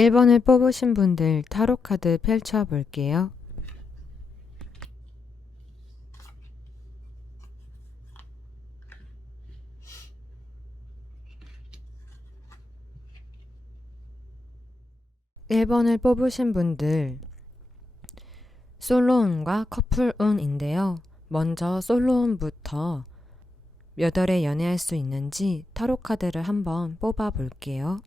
1번을 뽑으신 분들 타로 카드 펼쳐 볼게요. (1번을) 뽑으신 분들 솔로운과 커플운인데요. 먼저 솔로운부터 몇 월에 연애할 수 있는지 타로 카드를 한번 뽑아 볼게요.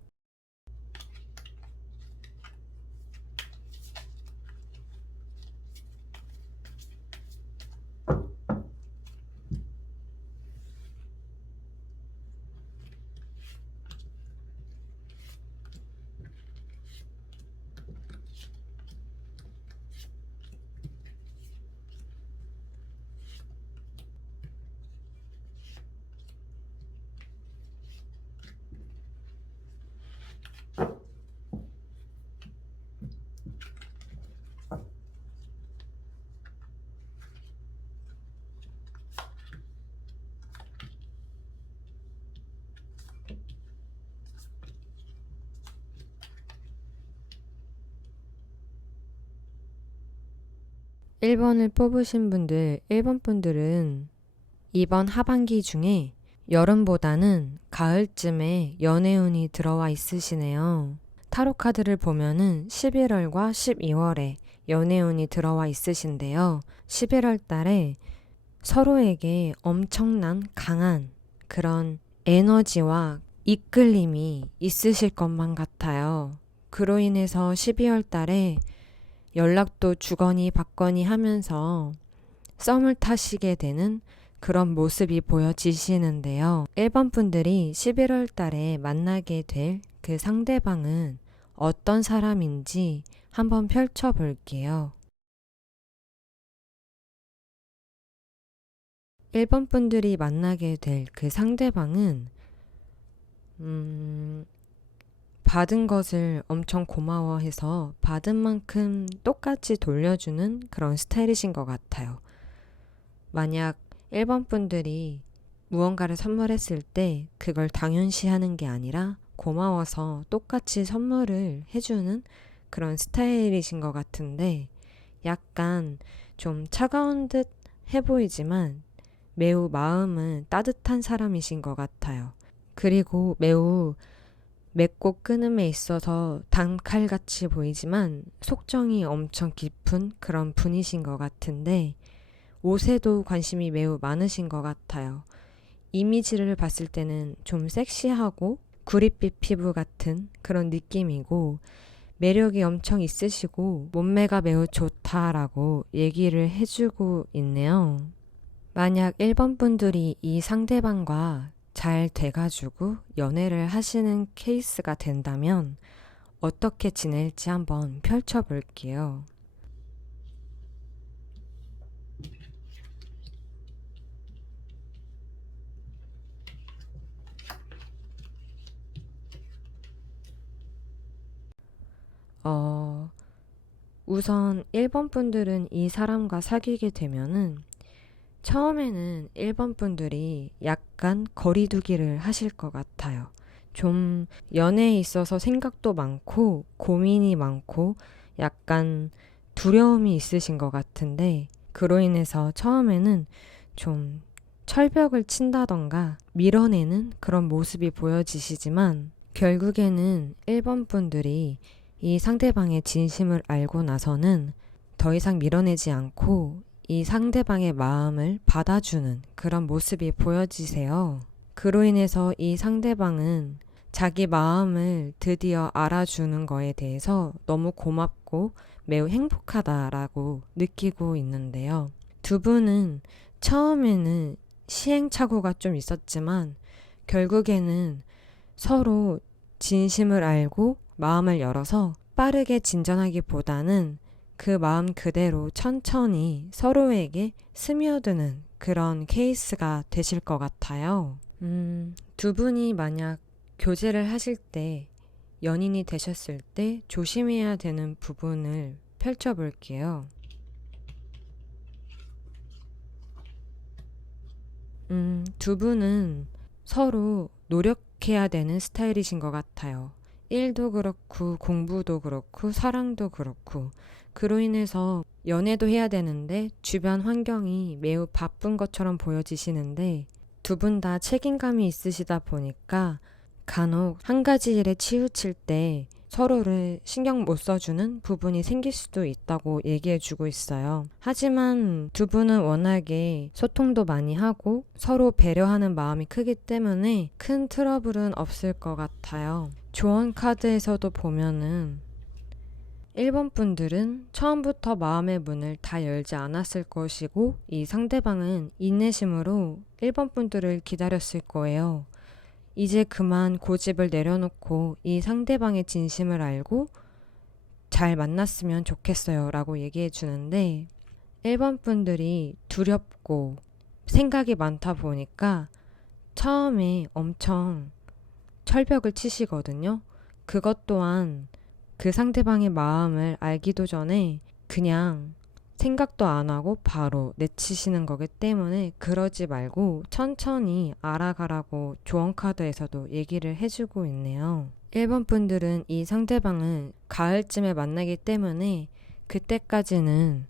(1번을) 뽑으신 분들 1번 분들은 이번 하반기 중에 여름보다는 가을쯤에 연애운이 들어와 있으시네요. 타로 카드를 보면은 11월과 12월에 연애운이 들어와 있으신데요. 11월 달에 서로에게 엄청난 강한 그런 에너지와 이끌림이 있으실 것만 같아요. 그로 인해서 12월 달에 연락도 주거니 받거니 하면서 썸을 타시게 되는 그런 모습이 보여지시는데요. 1번 분들이 11월 달에 만나게 될 그 상대방은 어떤 사람인지 한번 펼쳐 볼게요. 1번 분들이 만나게 될 그 상대방은 받은 것을 엄청 고마워해서 받은 만큼 똑같이 돌려주는 그런 스타일이신 것 같아요. 만약 1번 분들이 무언가를 선물했을 때 그걸 당연시하는 게 아니라 고마워서 똑같이 선물을 해주는 그런 스타일이신 것 같은데 약간 좀 차가운 듯 해 보이지만 매우 마음은 따뜻한 사람이신 것 같아요. 그리고 매우 맺고 끊음에 있어서 단칼같이 보이지만 속정이 엄청 깊은 그런 분이신 것 같은데 옷에도 관심이 매우 많으신 것 같아요. 이미지를 봤을 때는 좀 섹시하고 구릿빛 피부 같은 그런 느낌이고 매력이 엄청 있으시고 몸매가 매우 좋다라고 얘기를 해주고 있네요. 만약 1번 분들이 이 상대방과 잘 돼가지고 연애를 하시는 케이스가 된다면 어떻게 지낼지 한번 펼쳐볼게요. 우선 1번 분들은 이 사람과 사귀게 되면은 처음에는 1번 분들이 약간 거리두기를 하실 것 같아요. 좀 연애에 있어서 생각도 많고 고민이 많고 약간 두려움이 있으신 것 같은데 그로 인해서 처음에는 좀 철벽을 친다던가 밀어내는 그런 모습이 보여지시지만 결국에는 1번 분들이 이 상대방의 진심을 알고 나서는 더 이상 밀어내지 않고 이 상대방의 마음을 받아주는 그런 모습이 보여지세요. 그로 인해서 이 상대방은 자기 마음을 드디어 알아주는 거에 대해서 너무 고맙고 매우 행복하다라고 느끼고 있는데요. 두 분은 처음에는 시행착오가 좀 있었지만 결국에는 서로 진심을 알고 마음을 열어서 빠르게 진전하기보다는 그 마음 그대로 천천히 서로에게 스며드는 그런 케이스가 되실 것 같아요. 두 분이 만약 교제를 하실 때 연인이 되셨을 때 조심해야 되는 부분을 펼쳐볼게요. 두 분은 서로 노력해야 되는 스타일이신 것 같아요. 일도 그렇고 공부도 그렇고 사랑도 그렇고 그로 인해서 연애도 해야 되는데 주변 환경이 매우 바쁜 것처럼 보여지시는데 두 분 다 책임감이 있으시다 보니까 간혹 한 가지 일에 치우칠 때 서로를 신경 못 써주는 부분이 생길 수도 있다고 얘기해주고 있어요. 하지만 두 분은 워낙에 소통도 많이 하고 서로 배려하는 마음이 크기 때문에 큰 트러블은 없을 것 같아요. 조언 카드에서도 보면은 1번 분들은 처음부터 마음의 문을 다 열지 않았을 것이고 이 상대방은 인내심으로 1번 분들을 기다렸을 거예요. 이제 그만 고집을 내려놓고 이 상대방의 진심을 알고 잘 만났으면 좋겠어요 라고 얘기해 주는데 1번 분들이 두렵고 생각이 많다 보니까 처음에 엄청 철벽을 치시거든요. 그것 또한 그 상대방의 마음을 알기도 전에 그냥 생각도 안 하고 바로 내치시는 거기 때문에 그러지 말고 천천히 알아가라고 조언카드에서도 얘기를 해주고 있네요. 1번 분들은 이 상대방을 가을쯤에 만나기 때문에 그때까지는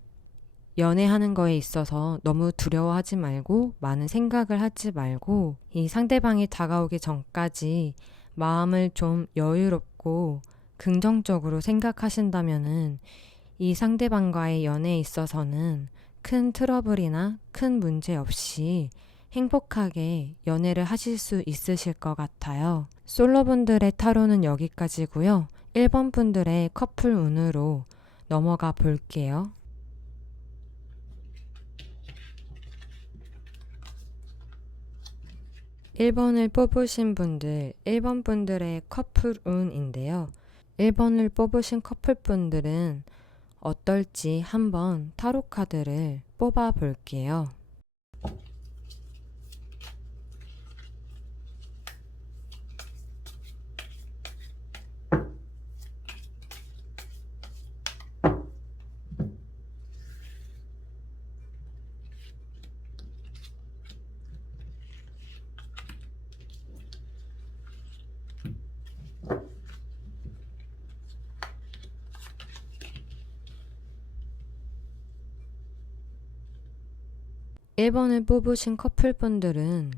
연애하는 거에 있어서 너무 두려워하지 말고 많은 생각을 하지 말고 이 상대방이 다가오기 전까지 마음을 좀 여유롭고 긍정적으로 생각하신다면은 이 상대방과의 연애에 있어서는 큰 트러블이나 큰 문제 없이 행복하게 연애를 하실 수 있으실 것 같아요. 솔로분들의 타로는 여기까지고요. 1번 분들의 커플 운으로 넘어가 볼게요. 1번을 뽑으신 분들, 1번 분들의 커플 운인데요. 1번을 뽑으신 커플분들은 어떨지 한번 타로 카드를 뽑아 볼게요. 일 번을 뽑으신 커플분들은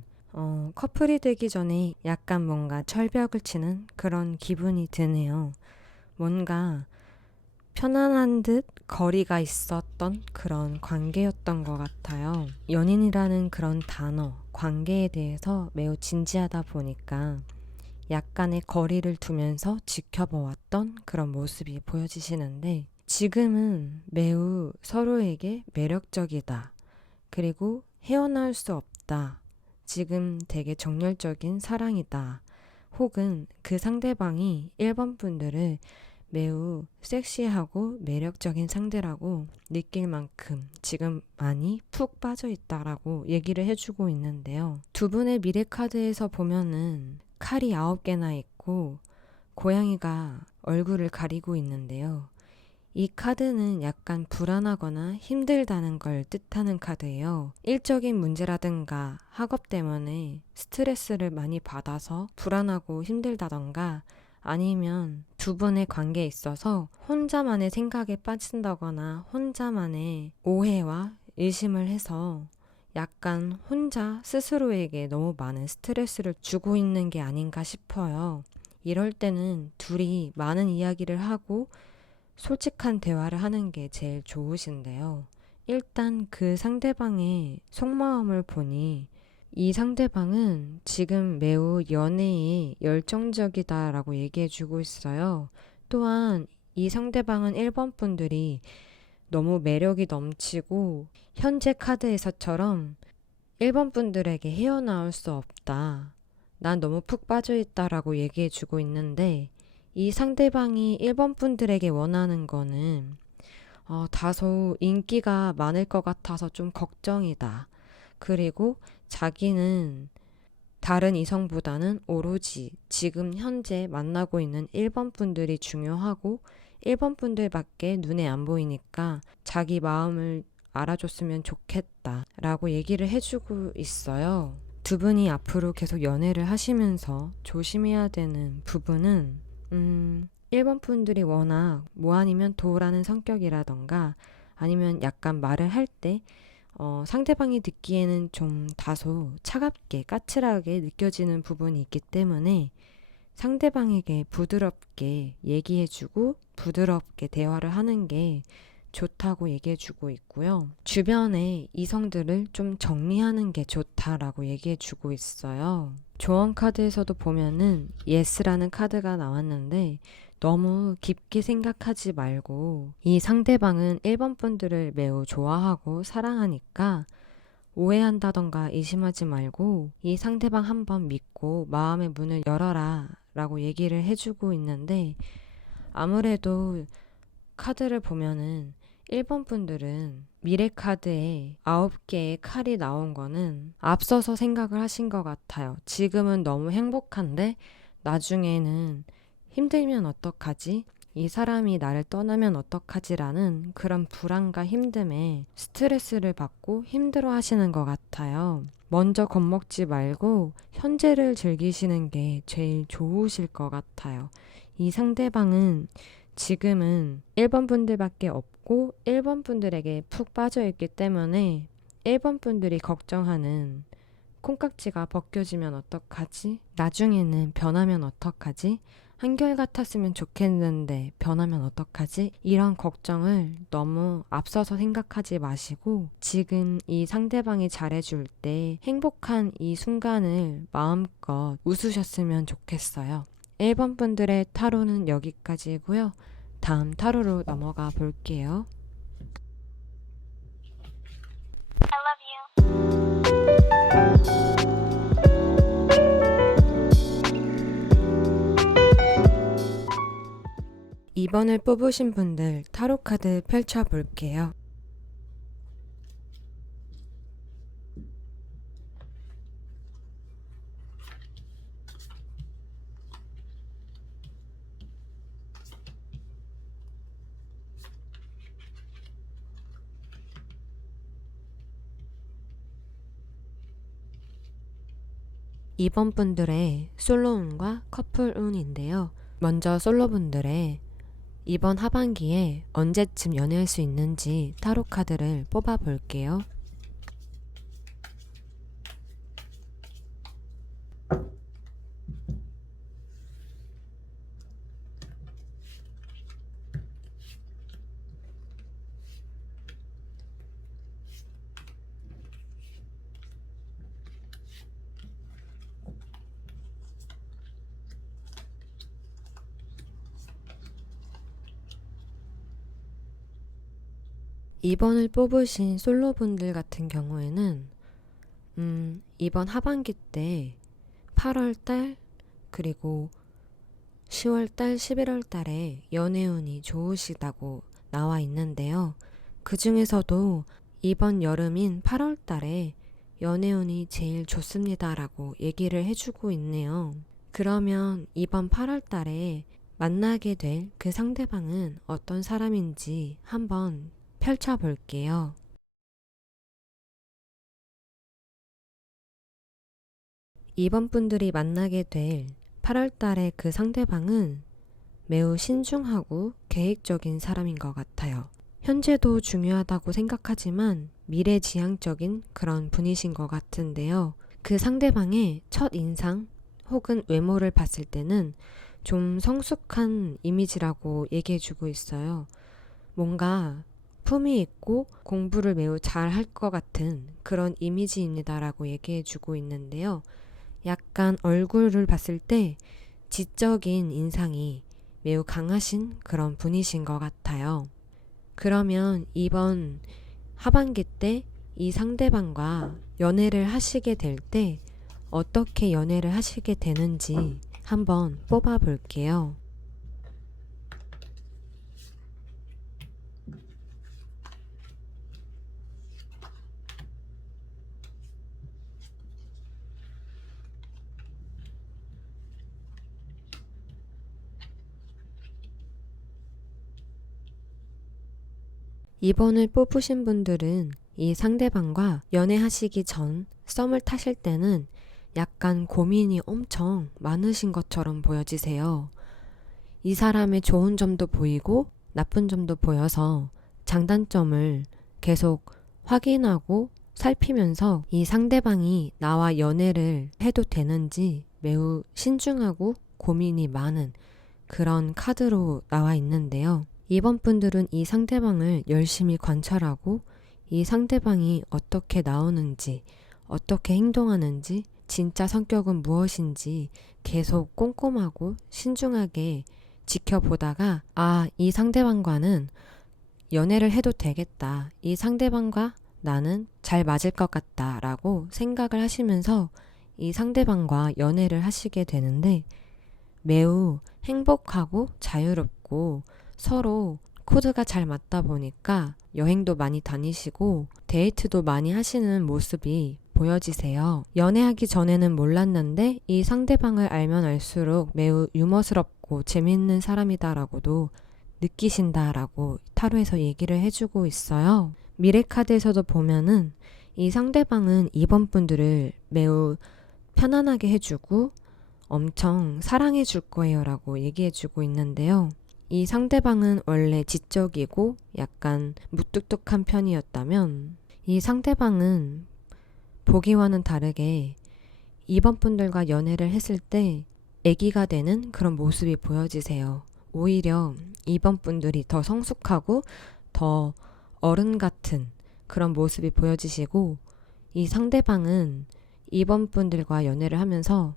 커플이 되기 전에 약간 뭔가 철벽을 치는 그런 기분이 드네요. 뭔가 편안한 듯 거리가 있었던 그런 관계였던 것 같아요. 연인이라는 그런 단어, 관계에 대해서 매우 진지하다 보니까 약간의 거리를 두면서 지켜보았던 그런 모습이 보여지시는데 지금은 매우 서로에게 매력적이다. 그리고 헤어나올 수 없다. 지금 되게 정열적인 사랑이다. 혹은 그 상대방이 1번 분들을 매우 섹시하고 매력적인 상대라고 느낄 만큼 지금 많이 푹 빠져 있다라고 얘기를 해주고 있는데요. 두 분의 미래 카드에서 보면은 칼이 9개나 있고 고양이가 얼굴을 가리고 있는데요. 이 카드는 약간 불안하거나 힘들다는 걸 뜻하는 카드예요. 일적인 문제라든가 학업 때문에 스트레스를 많이 받아서 불안하고 힘들다던가 아니면 두 분의 관계에 있어서 혼자만의 생각에 빠진다거나 혼자만의 오해와 의심을 해서 약간 혼자 스스로에게 너무 많은 스트레스를 주고 있는 게 아닌가 싶어요. 이럴 때는 둘이 많은 이야기를 하고 솔직한 대화를 하는 게 제일 좋으신데요. 일단 그 상대방의 속마음을 보니 이 상대방은 지금 매우 연애에 열정적이다라고 얘기해주고 있어요. 또한 이 상대방은 1번 분들이 너무 매력이 넘치고 현재 카드에서처럼 1번 분들에게 헤어나올 수 없다. 난 너무 푹 빠져있다라고 얘기해주고 있는데 이 상대방이 1번 분들에게 원하는 거는 다소 인기가 많을 것 같아서 좀 걱정이다. 그리고 자기는 다른 이성보다는 오로지 지금 현재 만나고 있는 1번 분들이 중요하고 1번 분들밖에 눈에 안 보이니까 자기 마음을 알아줬으면 좋겠다 라고 얘기를 해주고 있어요. 두 분이 앞으로 계속 연애를 하시면서 조심해야 되는 부분은 1번 분들이 워낙 뭐 아니면 도라는 성격이라던가 아니면 약간 말을 할 때 상대방이 듣기에는 좀 다소 차갑게 까칠하게 느껴지는 부분이 있기 때문에 상대방에게 부드럽게 얘기해주고 부드럽게 대화를 하는 게 좋다고 얘기해주고 있고요. 주변에 이성들을 좀 정리하는 게 좋다라고 얘기해주고 있어요. 조언 카드에서도 보면은 예스라는 카드가 나왔는데 너무 깊게 생각하지 말고 이 상대방은 1번 분들을 매우 좋아하고 사랑하니까 오해한다던가 의심하지 말고 이 상대방 한번 믿고 마음의 문을 열어라 라고 얘기를 해주고 있는데 아무래도 카드를 보면은 1번 분들은 미래 카드에 9개의 칼이 나온 거는 앞서서 생각을 하신 것 같아요. 지금은 너무 행복한데 나중에는 힘들면 어떡하지? 이 사람이 나를 떠나면 어떡하지라는 그런 불안과 힘듦에 스트레스를 받고 힘들어 하시는 것 같아요. 먼저 겁먹지 말고 현재를 즐기시는 게 제일 좋으실 것 같아요. 이 상대방은 지금은 1번 분들밖에 없고 1번 분들에게 푹 빠져 있기 때문에 1번 분들이 걱정하는 콩깍지가 벗겨지면 어떡하지? 나중에는 변하면 어떡하지? 한결같았으면 좋겠는데 변하면 어떡하지? 이런 걱정을 너무 앞서서 생각하지 마시고 지금 이 상대방이 잘해줄 때 행복한 이 순간을 마음껏 웃으셨으면 좋겠어요. 1번 분들의 타로는 여기까지고요. 다음 타로로 넘어가 볼게요. 이번을 뽑으신 분들 타로 카드 펼쳐 볼게요. 이번 분들의 솔로운과 커플운인데요. 먼저 솔로분들의 이번 하반기에 언제쯤 연애할 수 있는지 타로 카드를 뽑아 볼게요. 이번을 뽑으신 솔로분들 같은 경우에는 이번 하반기 때 8월달 그리고 10월달, 11월달에 연애운이 좋으시다고 나와 있는데요. 그 중에서도 이번 여름인 8월달에 연애운이 제일 좋습니다라고 얘기를 해주고 있네요. 그러면 이번 8월달에 만나게 될 그 상대방은 어떤 사람인지 한번 펼쳐볼게요. 이번 분들이 만나게 될 8월달의 그 상대방은 매우 신중하고 계획적인 사람인 것 같아요. 현재도 중요하다고 생각하지만 미래지향적인 그런 분이신 것 같은데요. 그 상대방의 첫 인상 혹은 외모를 봤을 때는 좀 성숙한 이미지라고 얘기해주고 있어요. 뭔가 품이 있고 공부를 매우 잘 할 것 같은 그런 이미지입니다라고 얘기해주고 있는데요. 약간 얼굴을 봤을 때 지적인 인상이 매우 강하신 그런 분이신 것 같아요. 그러면 이번 하반기 때 이 상대방과 연애를 하시게 될 때 어떻게 연애를 하시게 되는지 한번 뽑아 볼게요. 이번을 뽑으신 분들은 이 상대방과 연애하시기 전 썸을 타실 때는 약간 고민이 엄청 많으신 것처럼 보여지세요. 이 사람의 좋은 점도 보이고 나쁜 점도 보여서 장단점을 계속 확인하고 살피면서 이 상대방이 나와 연애를 해도 되는지 매우 신중하고 고민이 많은 그런 카드로 나와 있는데요. 이번 분들은 이 상대방을 열심히 관찰하고 이 상대방이 어떻게 나오는지, 어떻게 행동하는지, 진짜 성격은 무엇인지 계속 꼼꼼하고 신중하게 지켜보다가 이 상대방과는 연애를 해도 되겠다. 이 상대방과 나는 잘 맞을 것 같다 라고 생각을 하시면서 이 상대방과 연애를 하시게 되는데 매우 행복하고 자유롭고 서로 코드가 잘 맞다 보니까 여행도 많이 다니시고 데이트도 많이 하시는 모습이 보여지세요. 연애하기 전에는 몰랐는데 이 상대방을 알면 알수록 매우 유머스럽고 재밌는 사람이다라고도 느끼신다라고 타로에서 얘기를 해주고 있어요. 미래카드에서도 보면은 이 상대방은 이번 분들을 매우 편안하게 해주고 엄청 사랑해 줄 거예요 라고 얘기해 주고 있는데요. 이 상대방은 원래 지적이고 약간 무뚝뚝한 편이었다면 이 상대방은 보기와는 다르게 이번 분들과 연애를 했을 때 아기가 되는 그런 모습이 보여지세요. 오히려 이번 분들이 더 성숙하고 더 어른 같은 그런 모습이 보여지시고 이 상대방은 이번 분들과 연애를 하면서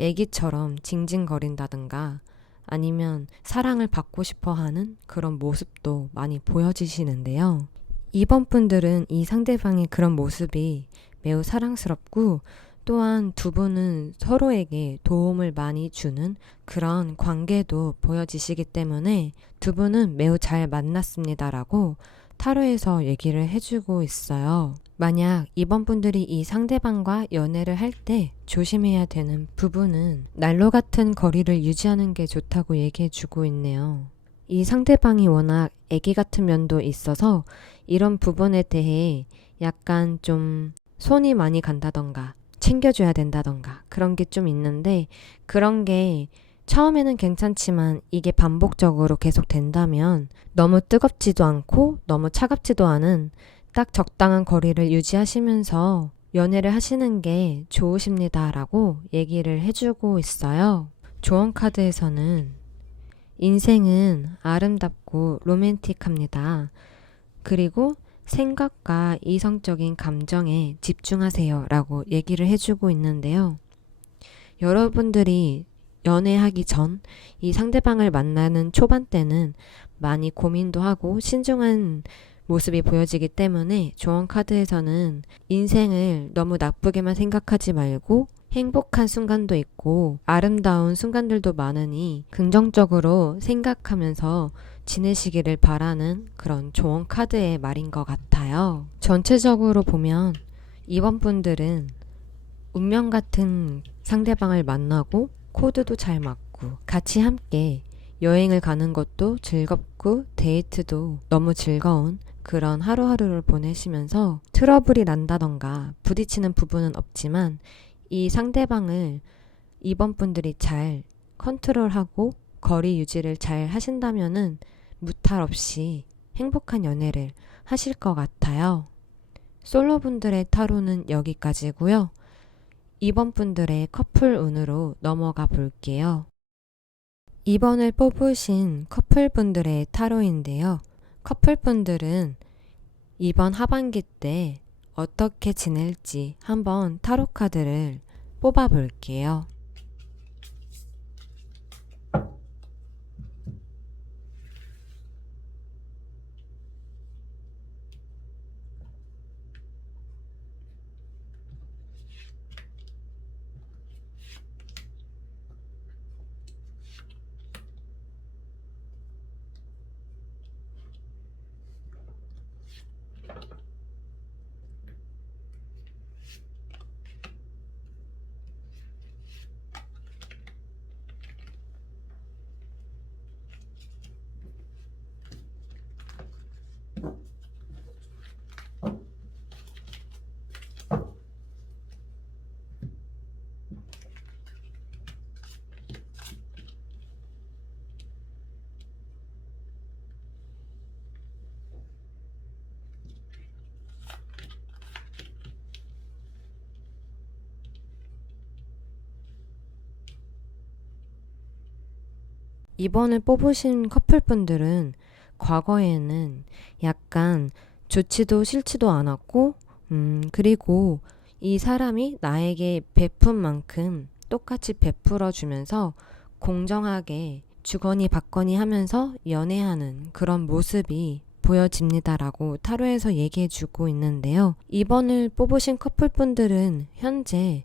아기처럼 징징거린다든가 아니면 사랑을 받고 싶어 하는 그런 모습도 많이 보여지시는데요. 이번 분들은 이 상대방의 그런 모습이 매우 사랑스럽고 또한 두 분은 서로에게 도움을 많이 주는 그런 관계도 보여지시기 때문에 두 분은 매우 잘 만났습니다라고 타로에서 얘기를 해주고 있어요. 만약 이번 분들이 이 상대방과 연애를 할 때 조심해야 되는 부분은 난로 같은 거리를 유지하는 게 좋다고 얘기해 주고 있네요. 이 상대방이 워낙 애기 같은 면도 있어서 이런 부분에 대해 약간 좀 손이 많이 간다던가 챙겨줘야 된다던가 그런 게 좀 있는데 그런 게 처음에는 괜찮지만 이게 반복적으로 계속 된다면 너무 뜨겁지도 않고 너무 차갑지도 않은 딱 적당한 거리를 유지하시면서 연애를 하시는 게 좋으십니다라고 얘기를 해주고 있어요. 조언 카드에서는 인생은 아름답고 로맨틱합니다. 그리고 생각과 이성적인 감정에 집중하세요 라고 얘기를 해주고 있는데요. 여러분들이 연애하기 전 이 상대방을 만나는 초반 때는 많이 고민도 하고 신중한 모습이 보여지기 때문에 조언 카드에서는 인생을 너무 나쁘게만 생각하지 말고 행복한 순간도 있고 아름다운 순간들도 많으니 긍정적으로 생각하면서 지내시기를 바라는 그런 조언 카드의 말인 것 같아요. 전체적으로 보면 이번 분들은 운명 같은 상대방을 만나고 코드도 잘 맞고 같이 함께 여행을 가는 것도 즐겁고 데이트도 너무 즐거운 그런 하루하루를 보내시면서 트러블이 난다던가 부딪히는 부분은 없지만 이 상대방을 이번 분들이 잘 컨트롤하고 거리 유지를 잘 하신다면은 무탈 없이 행복한 연애를 하실 것 같아요. 솔로분들의 타로는 여기까지고요. 이번 분들의 커플 운으로 넘어가 볼게요. 이번을 뽑으신 커플분들의 타로인데요. 커플분들은 이번 하반기 때 어떻게 지낼지 한번 타로 카드를 뽑아 볼게요. 이번을 뽑으신 커플분들은 과거에는 약간 좋지도 싫지도 않았고, 그리고 이 사람이 나에게 베푼 만큼 똑같이 베풀어 주면서 공정하게 주거니 받거니 하면서 연애하는 그런 모습이 보여집니다라고 타로에서 얘기해 주고 있는데요. 이번을 뽑으신 커플분들은 현재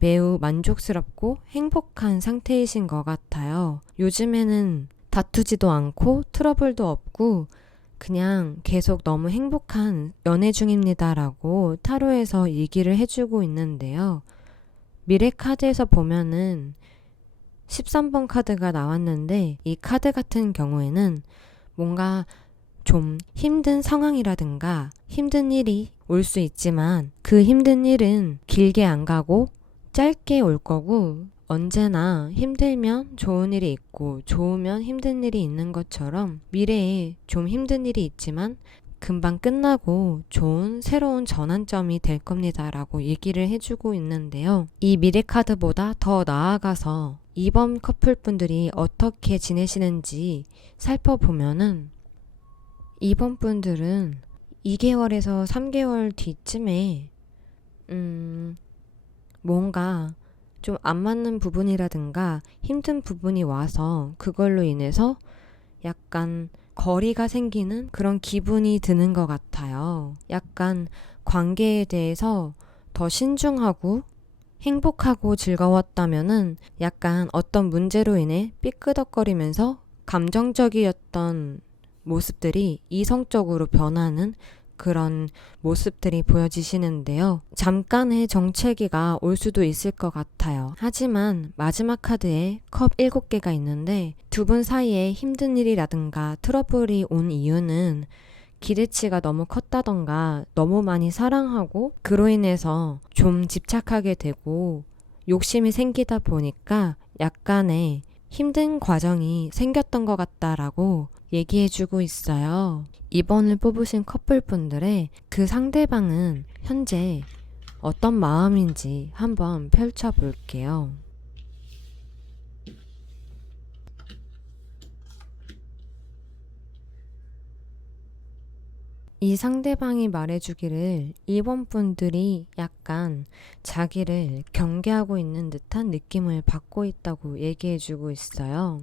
매우 만족스럽고 행복한 상태이신 것 같아요. 요즘에는 다투지도 않고 트러블도 없고 그냥 계속 너무 행복한 연애 중입니다라고 타로에서 얘기를 해주고 있는데요. 미래 카드에서 보면은 13번 카드가 나왔는데 이 카드 같은 경우에는 뭔가 좀 힘든 상황이라든가 힘든 일이 올 수 있지만 그 힘든 일은 길게 안 가고 짧게 올 거고 언제나 힘들면 좋은 일이 있고 좋으면 힘든 일이 있는 것처럼 미래에 좀 힘든 일이 있지만 금방 끝나고 좋은 새로운 전환점이 될 겁니다라고 얘기를 해주고 있는데요. 이 미래 카드보다 더 나아가서 이번 커플분들이 어떻게 지내시는지 살펴보면은 이번 분들은 2개월에서 3개월 뒤쯤에 뭔가 좀 안 맞는 부분이라든가 힘든 부분이 와서 그걸로 인해서 약간 거리가 생기는 그런 기분이 드는 것 같아요. 약간 관계에 대해서 더 신중하고 행복하고 즐거웠다면은 약간 어떤 문제로 인해 삐끄덕거리면서 감정적이었던 모습들이 이성적으로 변하는 그런 모습들이 보여지시는데요. 잠깐의 정체기가 올 수도 있을 것 같아요. 하지만 마지막 카드에 컵 7개가 있는데 두 분 사이에 힘든 일이라든가 트러블이 온 이유는 기대치가 너무 컸다던가 너무 많이 사랑하고 그로 인해서 좀 집착하게 되고 욕심이 생기다 보니까 약간의 힘든 과정이 생겼던 것 같다라고 얘기해주고 있어요. 이번을 뽑으신 커플분들의 그 상대방은 현재 어떤 마음인지 한번 펼쳐볼게요. 이 상대방이 말해주기를 이번 분들이 약간 자기를 경계하고 있는 듯한 느낌을 받고 있다고 얘기해주고 있어요.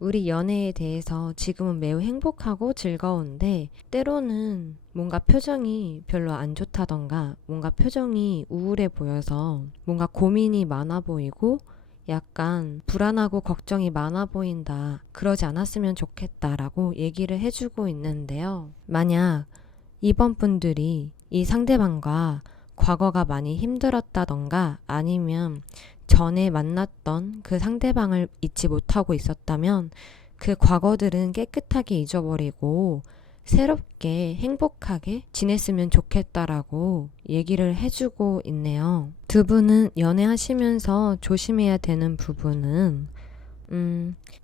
우리 연애에 대해서 지금은 매우 행복하고 즐거운데 때로는 뭔가 표정이 별로 안 좋다던가 뭔가 표정이 우울해 보여서 뭔가 고민이 많아 보이고 약간 불안하고 걱정이 많아 보인다. 그러지 않았으면 좋겠다라고 얘기를 해주고 있는데요. 만약 이번 분들이 이 상대방과 과거가 많이 힘들었다던가 아니면 전에 만났던 그 상대방을 잊지 못하고 있었다면 그 과거들은 깨끗하게 잊어버리고 새롭게 행복하게 지냈으면 좋겠다라고 얘기를 해주고 있네요. 두 분은 연애하시면서 조심해야 되는 부분은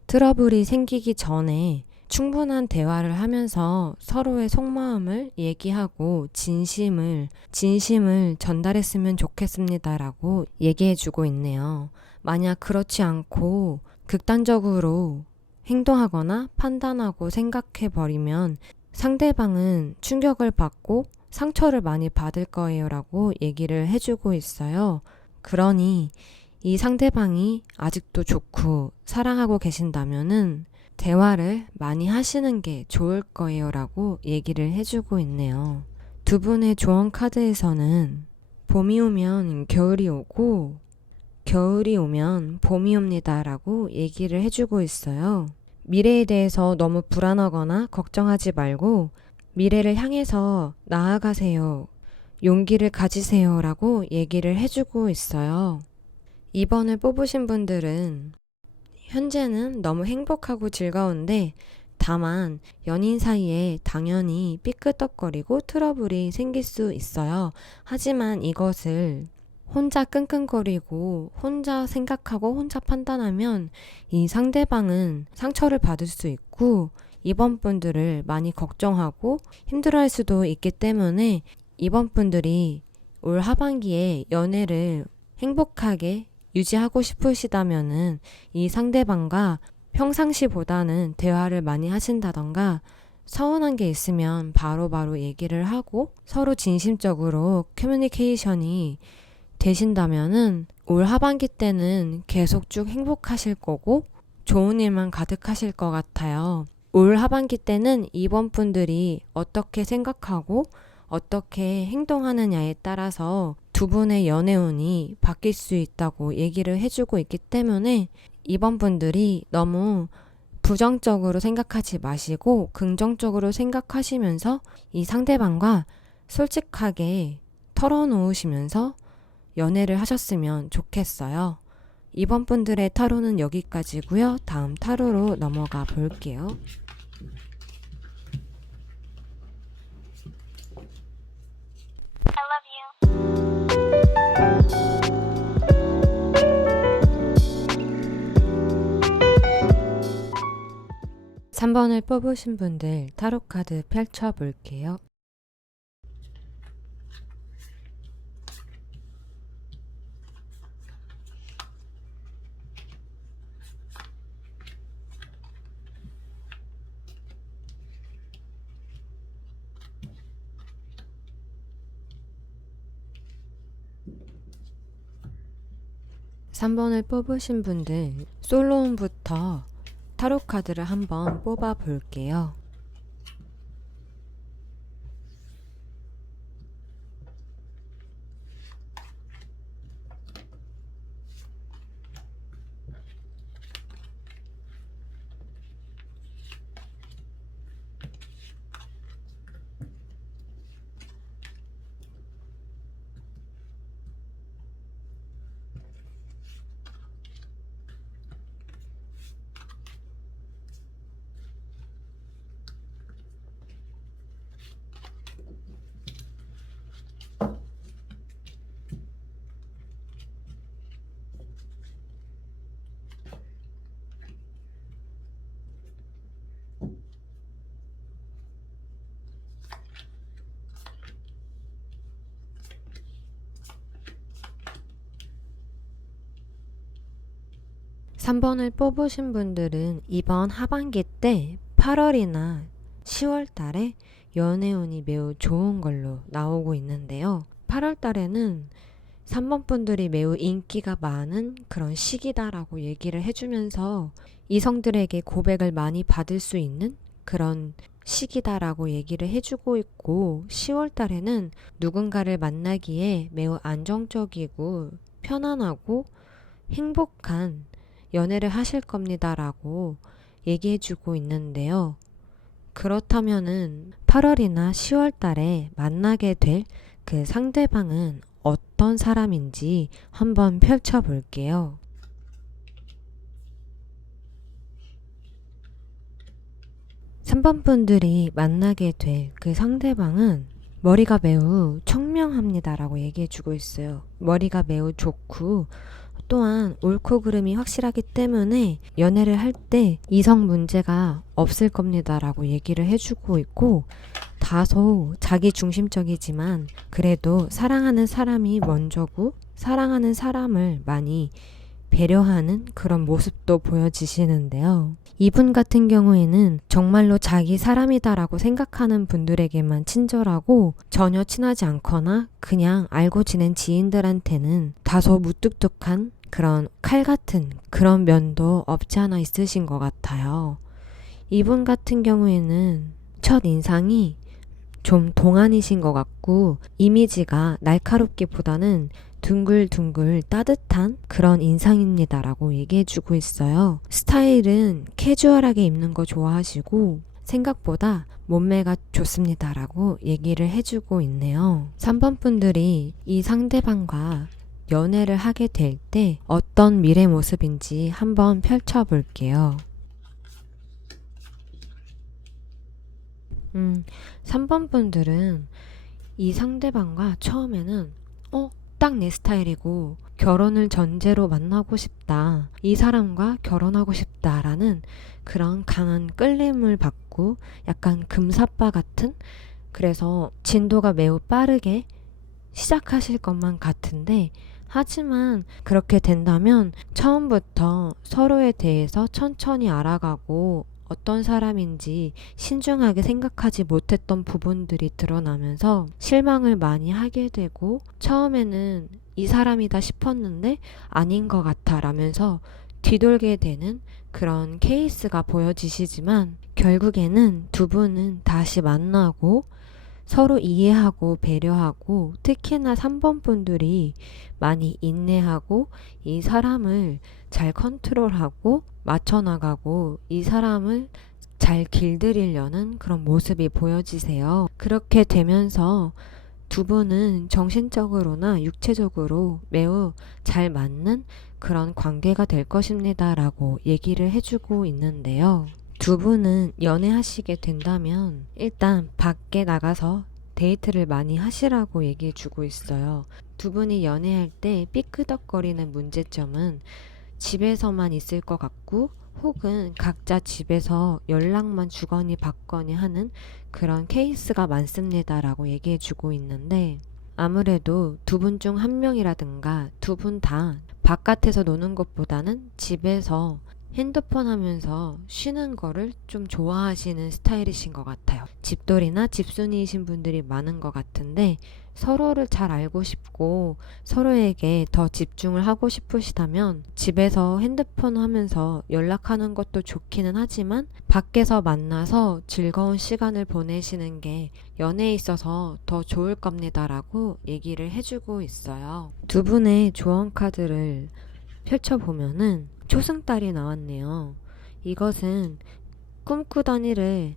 트러블이 생기기 전에 충분한 대화를 하면서 서로의 속마음을 얘기하고 진심을 전달했으면 좋겠습니다라고 얘기해주고 있네요. 만약 그렇지 않고 극단적으로 행동하거나 판단하고 생각해버리면 상대방은 충격을 받고 상처를 많이 받을 거예요라고 얘기를 해주고 있어요. 그러니 이 상대방이 아직도 좋고 사랑하고 계신다면은 대화를 많이 하시는 게 좋을 거예요 라고 얘기를 해주고 있네요. 두 분의 조언 카드에서는 봄이 오면 겨울이 오고 겨울이 오면 봄이 옵니다 라고 얘기를 해주고 있어요. 미래에 대해서 너무 불안하거나 걱정하지 말고 미래를 향해서 나아가세요. 용기를 가지세요 라고 얘기를 해주고 있어요. 2번을 뽑으신 분들은 현재는 너무 행복하고 즐거운데 다만 연인 사이에 당연히 삐끄덕거리고 트러블이 생길 수 있어요. 하지만 이것을 혼자 끙끙거리고 혼자 생각하고 혼자 판단하면 이 상대방은 상처를 받을 수 있고 2번 분들을 많이 걱정하고 힘들어할 수도 있기 때문에 2번 분들이 올 하반기에 연애를 행복하게 유지하고 싶으시다면은 이 상대방과 평상시보다는 대화를 많이 하신다던가 서운한 게 있으면 바로바로 얘기를 하고 서로 진심적으로 커뮤니케이션이 되신다면은 올 하반기 때는 계속 쭉 행복하실 거고 좋은 일만 가득하실 것 같아요. 올 하반기 때는 이번 분들이 어떻게 생각하고 어떻게 행동하느냐에 따라서 두 분의 연애운이 바뀔 수 있다고 얘기를 해주고 있기 때문에 이번 분들이 너무 부정적으로 생각하지 마시고 긍정적으로 생각하시면서 이 상대방과 솔직하게 털어놓으시면서 연애를 하셨으면 좋겠어요. 이번 분들의 타로는 여기까지고요. 다음 타로로 넘어가 볼게요. 3번을 뽑으신 분들 타로 카드 펼쳐볼게요. (3번을) 뽑으신 분들 솔로몬부터 타로 카드를 한번 뽑아 볼게요. (3번을) 뽑으신 분들은 이번 하반기 때 8월이나 10월 달에 연애운이 매우 좋은 걸로 나오고 있는데요. 8월 달에는 3번 분들이 매우 인기가 많은 그런 시기다라고 얘기를 해주면서 이성들에게 고백을 많이 받을 수 있는 그런 시기다라고 얘기를 해주고 있고 10월 달에는 누군가를 만나기에 매우 안정적이고 편안하고 행복한 연애를 하실 겁니다라고 얘기해주고 있는데요. 그렇다면은 8월이나 10월 달에 만나게 될 그 상대방은 어떤 사람인지 한번 펼쳐볼게요. (3번) 분들이 만나게 될 그 상대방은 머리가 매우 청명합니다라고 얘기해주고 있어요. 머리가 매우 좋고 또한 옳고 그름이 확실하기 때문에 연애를 할 때 이성 문제가 없을 겁니다라고 얘기를 해주고 있고 다소 자기 중심적이지만 그래도 사랑하는 사람이 먼저고 사랑하는 사람을 많이 배려하는 그런 모습도 보여지시는데요. 이분 같은 경우에는 정말로 자기 사람이다라고 생각하는 분들에게만 친절하고 전혀 친하지 않거나 그냥 알고 지낸 지인들한테는 다소 무뚝뚝한 그런 칼 같은 그런 면도 없지 않아 있으신 것 같아요. 이분 같은 경우에는 첫 인상이 좀 동안이신 것 같고 이미지가 날카롭기보다는 둥글둥글 따뜻한 그런 인상입니다라고 얘기해주고 있어요. 스타일은 캐주얼하게 입는 거 좋아하시고 생각보다 몸매가 좋습니다라고 얘기를 해주고 있네요. 3번 분들이 이 상대방과 연애를 하게 될 때 어떤 미래 모습인지 한번 펼쳐볼게요. 3번 분들은 이 상대방과 처음에는 딱 내 스타일이고 결혼을 전제로 만나고 싶다. 이 사람과 결혼하고 싶다라는 그런 강한 끌림을 받고 되고 약간 금사빠 같은, 그래서 진도가 매우 빠르게 시작하실 것만 같은데, 하지만 그렇게 된다면 처음부터 서로에 대해서 천천히 알아가고 어떤 사람인지 신중하게 생각하지 못했던 부분들이 드러나면서 실망을 많이 하게 되고, 처음에는 이 사람이다 싶었는데 아닌 것 같아 라면서 뒤돌게 되는 그런 케이스가 보여지시지만, 결국에는 두 분은 다시 만나고 서로 이해하고 배려하고, 특히나 3번 분들이 많이 인내하고 이 사람을 잘 컨트롤하고 맞춰나가고 이 사람을 잘 길들이려는 그런 모습이 보여지세요. 그렇게 되면서 두 분은 정신적으로나 육체적으로 매우 잘 맞는 그런 관계가 될 것입니다 라고 얘기를 해주고 있는데요. 두 분은 연애하시게 된다면 일단 밖에 나가서 데이트를 많이 하시라고 얘기해 주고 있어요. 두 분이 연애할 때 삐끄덕거리는 문제점은 집에서만 있을 것 같고, 혹은 각자 집에서 연락만 주거니 받거니 하는 그런 케이스가 많습니다 라고 얘기해 주고 있는데, 아무래도 두 분 중 한 명이라든가 두 분 다 바깥에서 노는 것보다는 집에서 핸드폰 하면서 쉬는 거를 좀 좋아하시는 스타일이신 것 같아요. 집돌이나 집순이이신 분들이 많은 것 같은데, 서로를 잘 알고 싶고 서로에게 더 집중을 하고 싶으시다면 집에서 핸드폰 하면서 연락하는 것도 좋기는 하지만 밖에서 만나서 즐거운 시간을 보내시는 게 연애에 있어서 더 좋을 겁니다 라고 얘기를 해주고 있어요. 두 분의 조언 카드를 펼쳐보면은 초승달이 나왔네요. 이것은 꿈꾸던 일을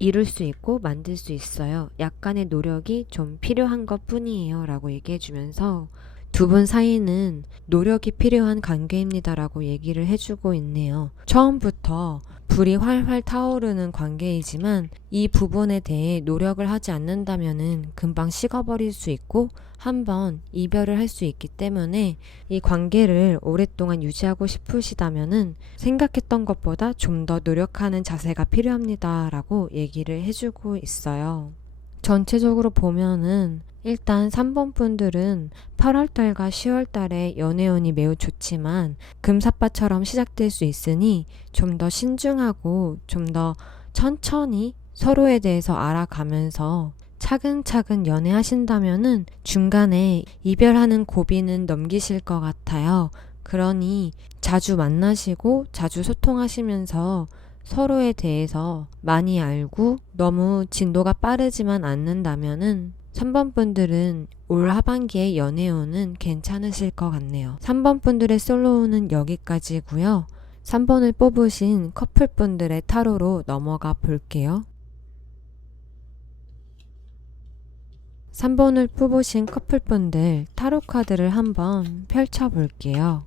이룰 수 있고 만들 수 있어요. 약간의 노력이 좀 필요한 것 뿐이에요 라고 얘기해 주면서 두 분 사이는 노력이 필요한 관계입니다 라고 얘기를 해주고 있네요. 처음부터 불이 활활 타오르는 관계이지만 이 부분에 대해 노력을 하지 않는다면은 금방 식어버릴 수 있고 한번 이별을 할 수 있기 때문에, 이 관계를 오랫동안 유지하고 싶으시다면은 생각했던 것보다 좀 더 노력하는 자세가 필요합니다 라고 얘기를 해주고 있어요. 전체적으로 보면은 일단 3번 분들은 8월달과 10월달에 연애운이 매우 좋지만 금사빠처럼 시작될 수 있으니 좀 더 신중하고 좀 더 천천히 서로에 대해서 알아가면서 차근차근 연애하신다면은 중간에 이별하는 고비는 넘기실 것 같아요. 그러니 자주 만나시고 자주 소통하시면서 서로에 대해서 많이 알고 너무 진도가 빠르지만 않는다면은 3번 분들은 올 하반기에 연애운은 괜찮으실 것 같네요. 3번 분들의 솔로운은 여기까지고요. 3번을 뽑으신 커플분들의 타로로 넘어가 볼게요. 3번을 뽑으신 커플분들 타로 카드를 한번 펼쳐볼게요.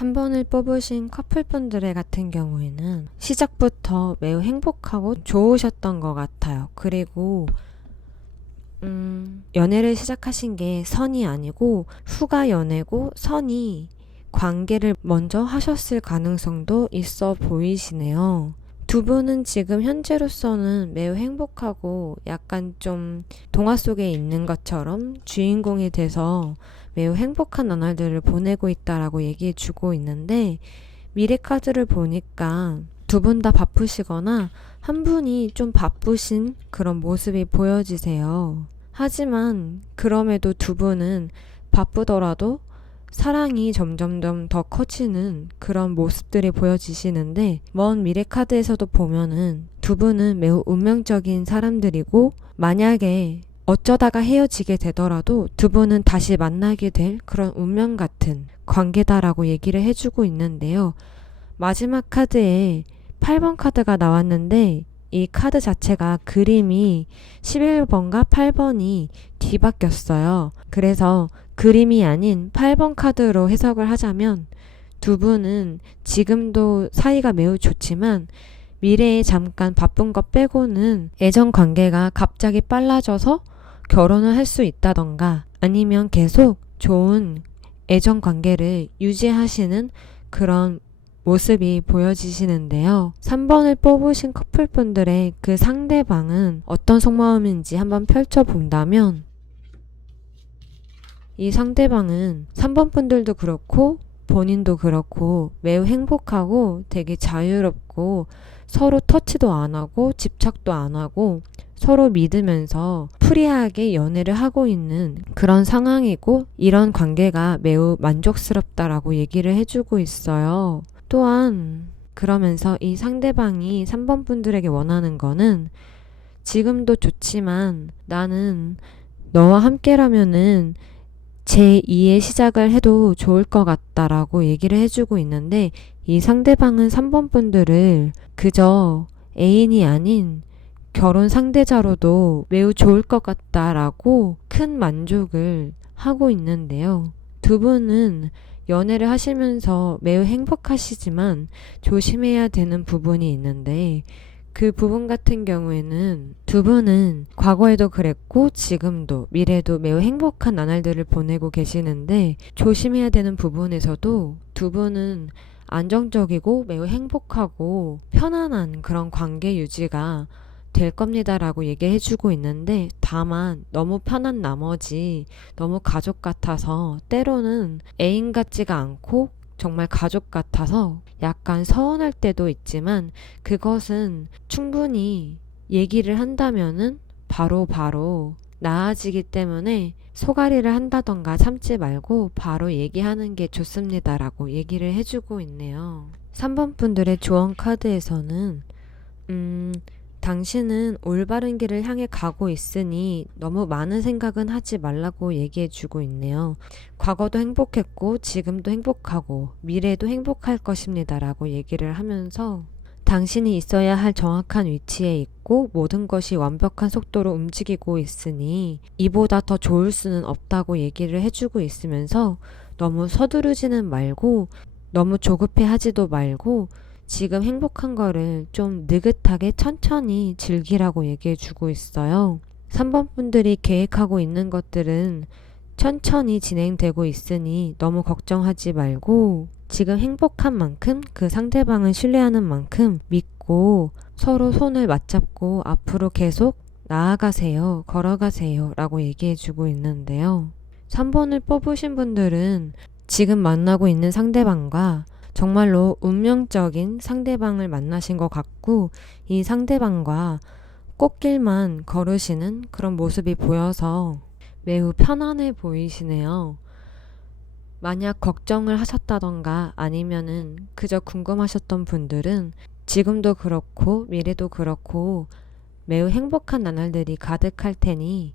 3번을 뽑으신 커플분들의 같은 경우에는 시작부터 매우 행복하고 좋으셨던 것 같아요. 그리고 연애를 시작하신 게 선이 아니고 후가 연애고 선이 관계를 먼저 하셨을 가능성도 있어 보이시네요. 두 분은 지금 현재로서는 매우 행복하고 약간 좀 동화 속에 있는 것처럼 주인공이 돼서 매우 행복한 나날들을 보내고 있다라고 얘기해 주고 있는데, 미래 카드를 보니까 두 분 다 바쁘시거나 한 분이 좀 바쁘신 그런 모습이 보여지세요. 하지만 그럼에도 두 분은 바쁘더라도 사랑이 점점점 더 커지는 그런 모습들이 보여지시는데, 먼 미래 카드에서도 보면은 두 분은 매우 운명적인 사람들이고, 만약에 어쩌다가 헤어지게 되더라도 두 분은 다시 만나게 될 그런 운명 같은 관계다라고 얘기를 해주고 있는데요. 마지막 카드에 8번 카드가 나왔는데 이 카드 자체가 그림이 11번과 8번이 뒤바뀌었어요. 그래서 그림이 아닌 8번 카드로 해석을 하자면 두 분은 지금도 사이가 매우 좋지만 미래에 잠깐 바쁜 것 빼고는 애정 관계가 갑자기 빨라져서 결혼을 할 수 있다던가 아니면 계속 좋은 애정 관계를 유지하시는 그런 모습이 보여지시는데요. 3번을 뽑으신 커플분들의 그 상대방은 어떤 속마음인지 한번 펼쳐본다면 이 상대방은 3번 분들도 그렇고 본인도 그렇고 매우 행복하고 되게 자유롭고 서로 터치도 안 하고 집착도 안 하고 서로 믿으면서 프리하게 연애를 하고 있는 그런 상황이고 이런 관계가 매우 만족스럽다라고 얘기를 해주고 있어요. 또한 그러면서 이 상대방이 3번 분들에게 원하는 거는 지금도 좋지만 나는 너와 함께라면은 제2의 시작을 해도 좋을 것 같다라고 얘기를 해주고 있는데 이 상대방은 3번 분들을 그저 애인이 아닌 결혼 상대자로도 매우 좋을 것 같다라고 큰 만족을 하고 있는데요. 두 분은 연애를 하시면서 매우 행복하시지만 조심해야 되는 부분이 있는데 그 부분 같은 경우에는 두 분은 과거에도 그랬고 지금도 미래도 매우 행복한 나날들을 보내고 계시는데 조심해야 되는 부분에서도 두 분은 안정적이고 매우 행복하고 편안한 그런 관계 유지가 될 겁니다라고 얘기해 주고 있는데 다만 너무 편한 나머지 너무 가족 같아서 때로는 애인 같지가 않고 정말 가족 같아서 약간 서운할 때도 있지만 그것은 충분히 얘기를 한다면은 바로 나아지기 때문에 소가리를 한다던가 참지 말고 바로 얘기하는 게 좋습니다라고 얘기를 해주고 있네요. 3번 분들의 조언 카드에서는 당신은 올바른 길을 향해 가고 있으니 너무 많은 생각은 하지 말라고 얘기해 주고 있네요. 과거도 행복했고 지금도 행복하고 미래도 행복할 것입니다 라고 얘기를 하면서 당신이 있어야 할 정확한 위치에 있고 모든 것이 완벽한 속도로 움직이고 있으니 이보다 더 좋을 수는 없다고 얘기를 해주고 있으면서 너무 서두르지는 말고 너무 조급해 하지도 말고 지금 행복한 거를 좀 느긋하게 천천히 즐기라고 얘기해 주고 있어요. 3번 분들이 계획하고 있는 것들은 천천히 진행되고 있으니 너무 걱정하지 말고 지금 행복한 만큼 그 상대방을 신뢰하는 만큼 믿고 서로 손을 맞잡고 앞으로 계속 나아가세요. 걸어가세요. 라고 얘기해 주고 있는데요. 3번을 뽑으신 분들은 지금 만나고 있는 상대방과 정말로 운명적인 상대방을 만나신 것 같고 이 상대방과 꽃길만 걸으시는 그런 모습이 보여서 매우 편안해 보이시네요. 만약 걱정을 하셨다던가 아니면은 그저 궁금하셨던 분들은 지금도 그렇고 미래도 그렇고 매우 행복한 나날들이 가득할 테니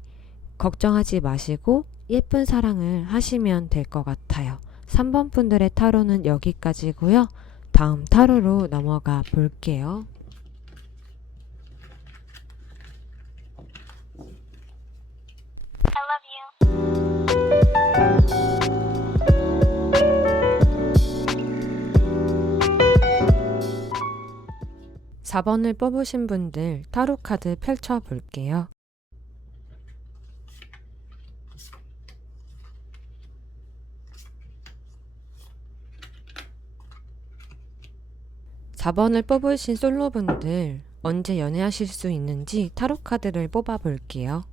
걱정하지 마시고 예쁜 사랑을 하시면 될 것 같아요. 3번 분들의 타로는 여기까지고요. 다음 타로로 넘어가 볼게요. I love you. 4번을 뽑으신 분들 타로 카드 펼쳐 볼게요. 4번을 뽑으신 솔로분들 언제 연애하실 수 있는지 타로 카드를 뽑아 볼게요.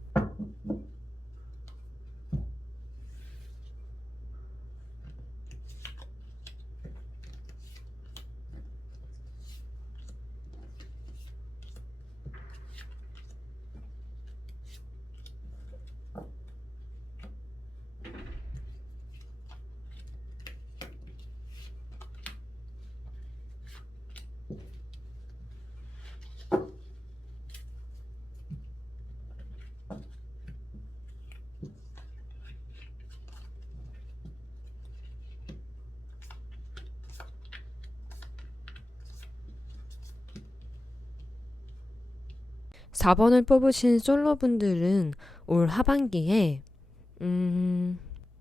4번을 뽑으신 솔로분들은 올 하반기에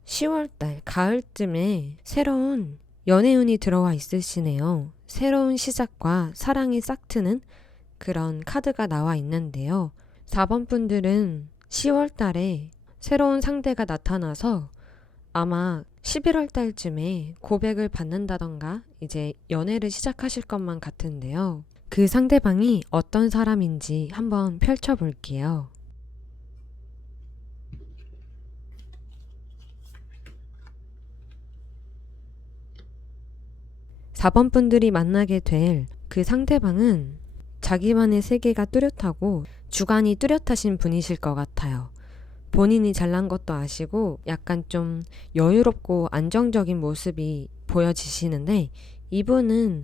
10월달, 가을쯤에 새로운 연애운이 들어와 있으시네요. 새로운 시작과 사랑이 싹트는 그런 카드가 나와 있는데요. 4번 분들은 10월달에 새로운 상대가 나타나서 아마 11월 달쯤에 고백을 받는다던가 이제 연애를 시작하실 것만 같은데요. 그 상대방이 어떤 사람인지 한번 펼쳐볼게요. 4번 분들이 만나게 될 그 상대방은 자기만의 세계가 뚜렷하고 주관이 뚜렷하신 분이실 것 같아요. 본인이 잘난 것도 아시고 약간 좀 여유롭고 안정적인 모습이 보여지시는데 이분은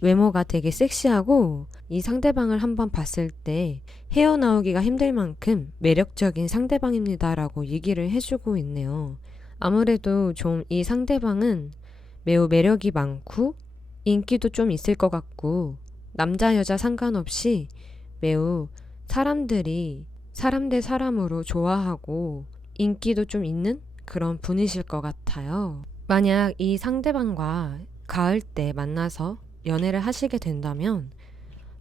외모가 되게 섹시하고 이 상대방을 한번 봤을 때 헤어나오기가 힘들 만큼 매력적인 상대방입니다라고 얘기를 해주고 있네요. 아무래도 좀 이 상대방은 매우 매력이 많고 인기도 좀 있을 것 같고 남자 여자 상관없이 매우 사람들이 사람 대 사람으로 좋아하고 인기도 좀 있는 그런 분이실 것 같아요. 만약 이 상대방과 가을 때 만나서 연애를 하시게 된다면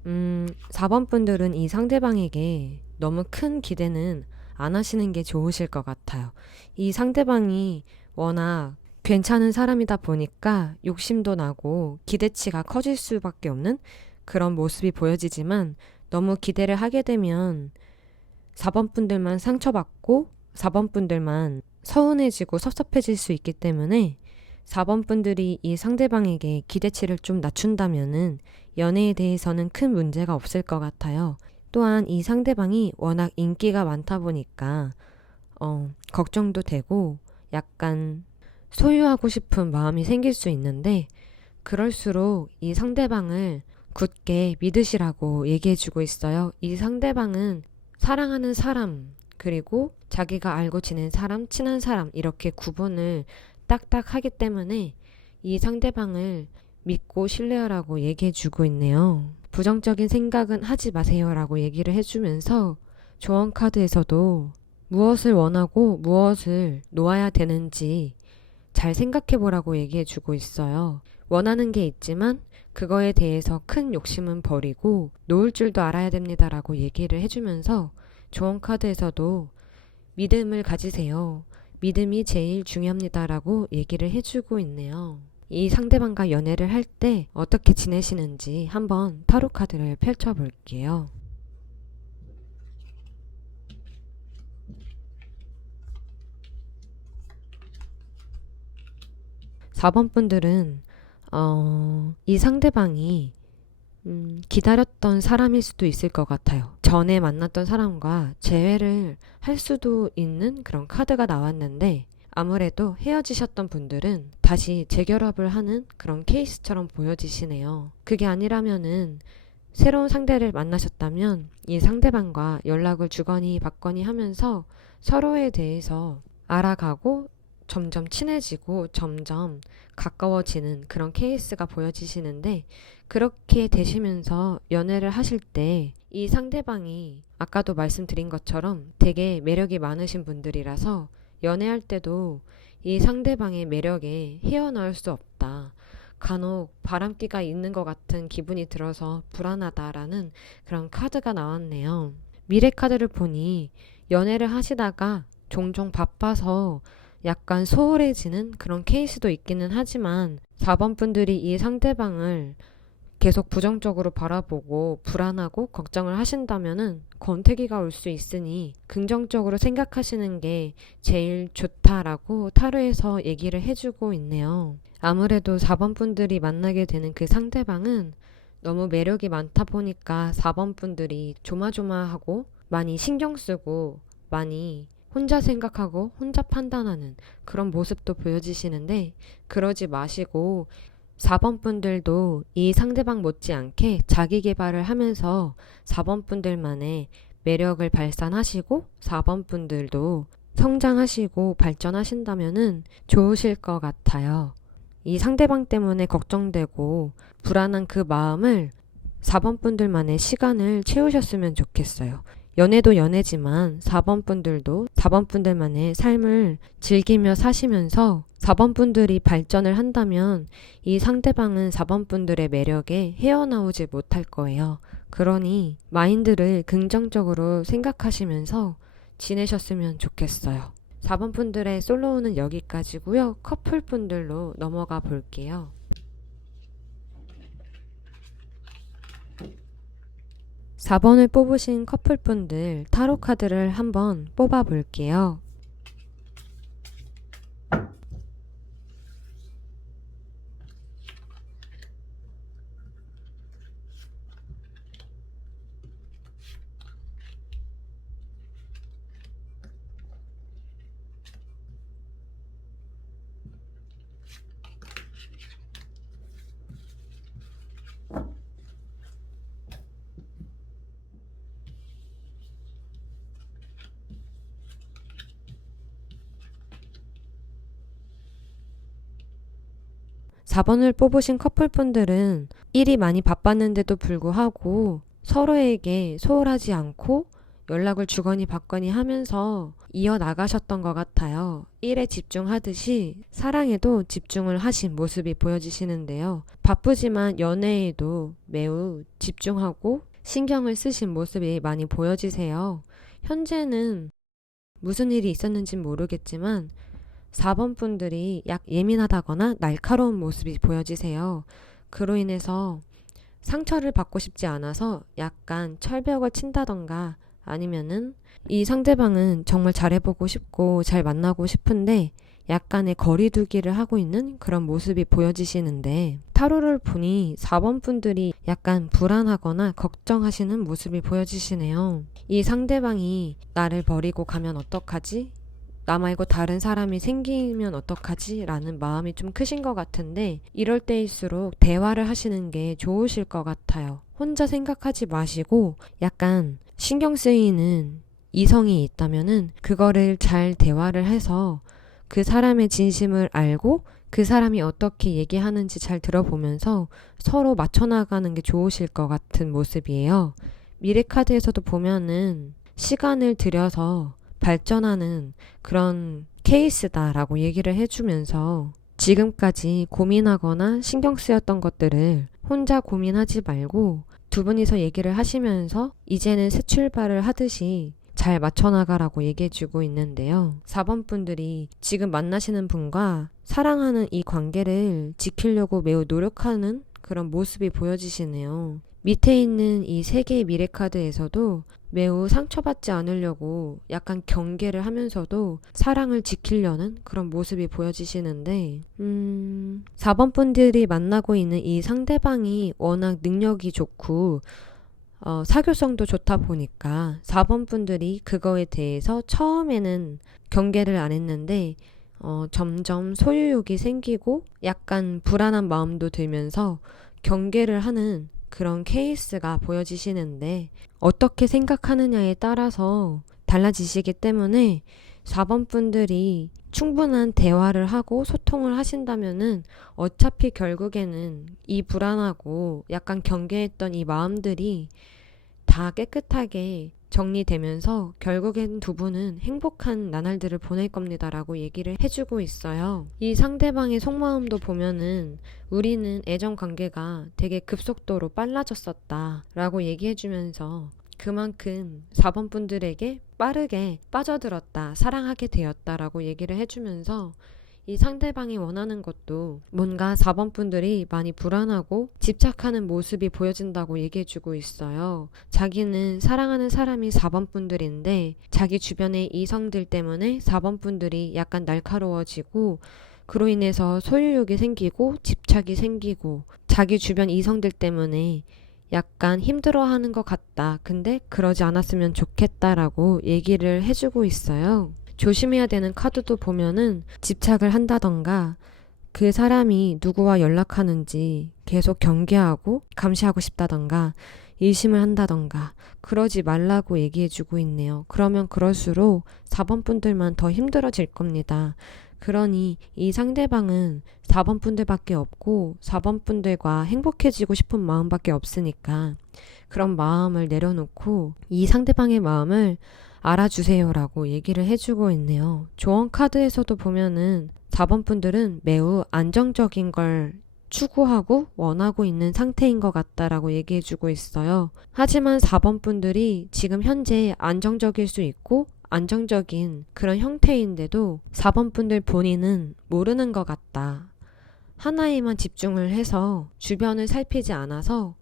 4번 분들은 이 상대방에게 너무 큰 기대는 안 하시는 게 좋으실 것 같아요. 이 상대방이 워낙 괜찮은 사람이다 보니까 욕심도 나고 기대치가 커질 수밖에 없는 그런 모습이 보여지지만 너무 기대를 하게 되면 4번 분들만 상처받고 4번 분들만 서운해지고 섭섭해질 수 있기 때문에 4번 분들이 이 상대방에게 기대치를 좀 낮춘다면은 연애에 대해서는 큰 문제가 없을 것 같아요. 또한 이 상대방이 워낙 인기가 많다 보니까 걱정도 되고 약간 소유하고 싶은 마음이 생길 수 있는데 그럴수록 이 상대방을 굳게 믿으시라고 얘기해주고 있어요. 이 상대방은 사랑하는 사람 그리고 자기가 알고 지낸 사람, 친한 사람 이렇게 구분을 딱딱 하기 때문에 이 상대방을 믿고 신뢰하라고 얘기해주고 있네요. 부정적인 생각은 하지 마세요라고 얘기를 해주면서 조언 카드에서도 무엇을 원하고 무엇을 놓아야 되는지 잘 생각해보라고 얘기해주고 있어요. 원하는 게 있지만 그거에 대해서 큰 욕심은 버리고 놓을 줄도 알아야 됩니다라고 얘기를 해주면서 조언 카드에서도 믿음을 가지세요. 믿음이 제일 중요합니다라고 얘기를 해주고 있네요. 이 상대방과 연애를 할 때 어떻게 지내시는지 한번 타로 카드를 펼쳐볼게요. 4번 분들은 이 상대방이 기다렸던 사람일 수도 있을 것 같아요. 전에 만났던 사람과 재회를 할 수도 있는 그런 카드가 나왔는데 아무래도 헤어지셨던 분들은 다시 재결합을 하는 그런 케이스처럼 보여지시네요. 그게 아니라면은 새로운 상대를 만나셨다면 이 상대방과 연락을 주거니 받거니 하면서 서로에 대해서 알아가고 점점 친해지고 점점 가까워지는 그런 케이스가 보여지시는데 그렇게 되시면서 연애를 하실 때 이 상대방이 아까도 말씀드린 것처럼 되게 매력이 많으신 분들이라서 연애할 때도 이 상대방의 매력에 헤어나올 수 없다. 간혹 바람기가 있는 것 같은 기분이 들어서 불안하다라는 그런 카드가 나왔네요. 미래 카드를 보니 연애를 하시다가 종종 바빠서 약간 소홀해지는 그런 케이스도 있기는 하지만 4번 분들이 이 상대방을 계속 부정적으로 바라보고 불안하고 걱정을 하신다면은 권태기가 올 수 있으니 긍정적으로 생각하시는 게 제일 좋다라고 타로에서 얘기를 해주고 있네요. 아무래도 4번 분들이 만나게 되는 그 상대방은 너무 매력이 많다 보니까 4번 분들이 조마조마하고 많이 신경 쓰고 많이 혼자 생각하고 혼자 판단하는 그런 모습도 보여지시는데 그러지 마시고 4번 분들도 이 상대방 못지않게 자기 개발을 하면서 4번 분들만의 매력을 발산하시고 4번 분들도 성장하시고 발전하신다면은 좋으실 것 같아요. 이 상대방 때문에 걱정되고 불안한 그 마음을 4번 분들만의 시간을 채우셨으면 좋겠어요. 연애도 연애지만 4번 분들도 4번 분들만의 삶을 즐기며 사시면서 4번 분들이 발전을 한다면 이 상대방은 4번 분들의 매력에 헤어나오지 못할 거예요. 그러니 마인드를 긍정적으로 생각하시면서 지내셨으면 좋겠어요. 4번 분들의 솔로우는 여기까지고요. 커플 분들로 넘어가 볼게요. 4번을 뽑으신 커플분들 타로 카드를 한번 뽑아 볼게요. 사 번을 뽑으신 커플분들은 일이 많이 바빴는데도 불구하고 서로에게 소홀하지 않고 연락을 주거니 받거니 하면서 이어나가셨던 것 같아요. 일에 집중하듯이 사랑에도 집중을 하신 모습이 보여지시는데요. 바쁘지만 연애에도 매우 집중하고 신경을 쓰신 모습이 많이 보여지세요. 현재는 무슨 일이 있었는지 모르겠지만 4번 분들이 약 예민하다거나 날카로운 모습이 보여지세요. 그로 인해서 상처를 받고 싶지 않아서 약간 철벽을 친다던가 아니면은 이 상대방은 정말 잘해보고 싶고 잘 만나고 싶은데 약간의 거리두기를 하고 있는 그런 모습이 보여지시는데 타로를 보니 4번 분들이 약간 불안하거나 걱정하시는 모습이 보여지시네요. 이 상대방이 나를 버리고 가면 어떡하지? 나 말고 다른 사람이 생기면 어떡하지? 라는 마음이 좀 크신 것 같은데 이럴 때일수록 대화를 하시는 게 좋으실 것 같아요. 혼자 생각하지 마시고 약간 신경 쓰이는 이성이 있다면은 그거를 잘 대화를 해서 그 사람의 진심을 알고 그 사람이 어떻게 얘기하는지 잘 들어보면서 서로 맞춰나가는 게 좋으실 것 같은 모습이에요. 미래카드에서도 보면은 시간을 들여서 발전하는 그런 케이스다라고 얘기를 해주면서 지금까지 고민하거나 신경 쓰였던 것들을 혼자 고민하지 말고 두 분이서 얘기를 하시면서 이제는 새 출발을 하듯이 잘 맞춰나가라고 얘기해주고 있는데요. 4번 분들이 지금 만나시는 분과 사랑하는 이 관계를 지키려고 매우 노력하는 그런 모습이 보여지시네요. 밑에 있는 이 세 개의 미래카드에서도 매우 상처받지 않으려고 약간 경계를 하면서도 사랑을 지키려는 그런 모습이 보여지시는데 4번 분들이 만나고 있는 이 상대방이 워낙 능력이 좋고 사교성도 좋다 보니까 4번 분들이 그거에 대해서 처음에는 경계를 안 했는데 점점 소유욕이 생기고 약간 불안한 마음도 들면서 경계를 하는 그런 케이스가 보여지시는데 어떻게 생각하느냐에 따라서 달라지시기 때문에 4번 분들이 충분한 대화를 하고 소통을 하신다면은 어차피 결국에는 이 불안하고 약간 경계했던 이 마음들이 다 깨끗하게 정리되면서 결국엔 두 분은 행복한 나날들을 보낼 겁니다라고 얘기를 해주고 있어요. 이 상대방의 속마음도 보면은 우리는 애정 관계가 되게 급속도로 빨라졌었다라고 얘기해주면서 그만큼 4번 분들에게 빠르게 빠져들었다, 사랑하게 되었다라고 얘기를 해주면서 이 상대방이 원하는 것도 뭔가 4번 분들이 많이 불안하고 집착하는 모습이 보여진다고 얘기해주고 있어요. 자기는 사랑하는 사람이 4번 분들인데 자기 주변의 이성들 때문에 4번 분들이 약간 날카로워지고 그로 인해서 소유욕이 생기고 집착이 생기고 자기 주변 이성들 때문에 약간 힘들어하는 것 같다. 근데 그러지 않았으면 좋겠다라고 얘기를 해주고 있어요. 조심해야 되는 카드도 보면은 집착을 한다던가 그 사람이 누구와 연락하는지 계속 경계하고 감시하고 싶다던가 의심을 한다던가 그러지 말라고 얘기해주고 있네요. 그러면 그럴수록 4번 분들만 더 힘들어질 겁니다. 그러니 이 상대방은 4번 분들밖에 없고 4번 분들과 행복해지고 싶은 마음밖에 없으니까 그런 마음을 내려놓고 이 상대방의 마음을 알아주세요라고 얘기를 해주고 있네요. 조언 카드에서도 보면은 4번 분들은 매우 안정적인 걸 추구하고 원하고 있는 상태인 것 같다라고 얘기해주고 있어요. 하지만 4번 분들이 지금 현재 안정적일 수 있고 안정적인 그런 형태인데도 4번 분들 본인은 모르는 것 같다. 하나에만 집중을 해서 주변을 살피지 않아서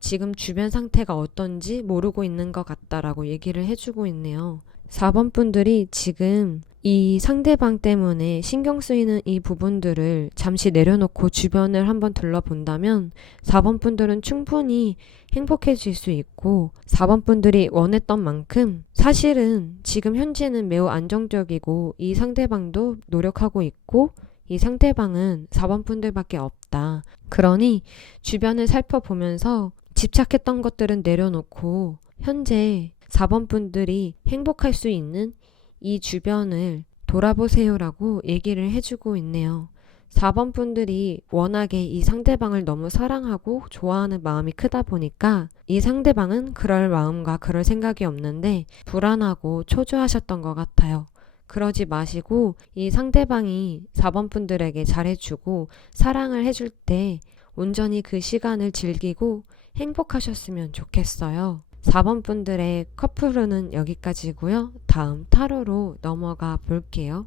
지금 주변 상태가 어떤지 모르고 있는 것 같다라고 얘기를 해주고 있네요. 4번 분들이 지금 이 상대방 때문에 신경 쓰이는 이 부분들을 잠시 내려놓고 주변을 한번 둘러본다면 4번 분들은 충분히 행복해질 수 있고 4번 분들이 원했던 만큼 사실은 지금 현재는 매우 안정적이고 이 상대방도 노력하고 있고 이 상대방은 4번 분들밖에 없다. 그러니 주변을 살펴보면서 집착했던 것들은 내려놓고 현재 4번 분들이 행복할 수 있는 이 주변을 돌아보세요라고 얘기를 해주고 있네요. 4번 분들이 워낙에 이 상대방을 너무 사랑하고 좋아하는 마음이 크다 보니까 이 상대방은 그럴 마음과 그럴 생각이 없는데 불안하고 초조하셨던 것 같아요. 그러지 마시고 이 상대방이 4번 분들에게 잘해주고 사랑을 해줄 때 온전히 그 시간을 즐기고 행복하셨으면 좋겠어요. 4번 분들의 커플운은 여기까지고요. 다음 타로로 넘어가 볼게요.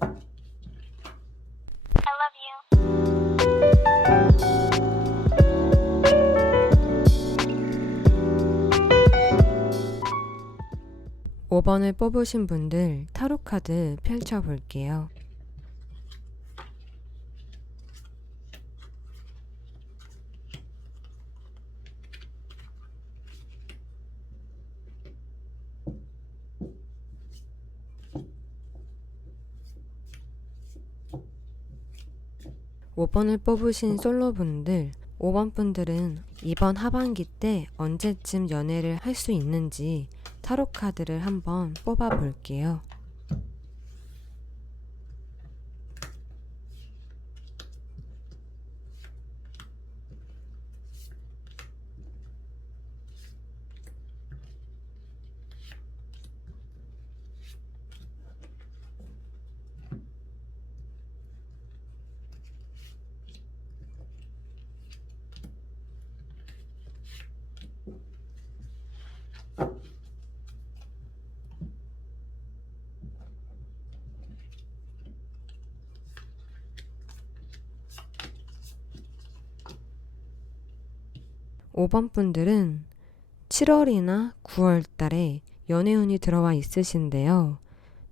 I love you. 5번을 뽑으신 분들 타로 카드 펼쳐볼게요. (5번을) 뽑으신 솔로분들 5번 분들은 이번 하반기 때 언제쯤 연애를 할 수 있는지 타로 카드를 한번 뽑아 볼게요. (5번) 분들은 7월이나 9월 달에 연애운이 들어와 있으신데요.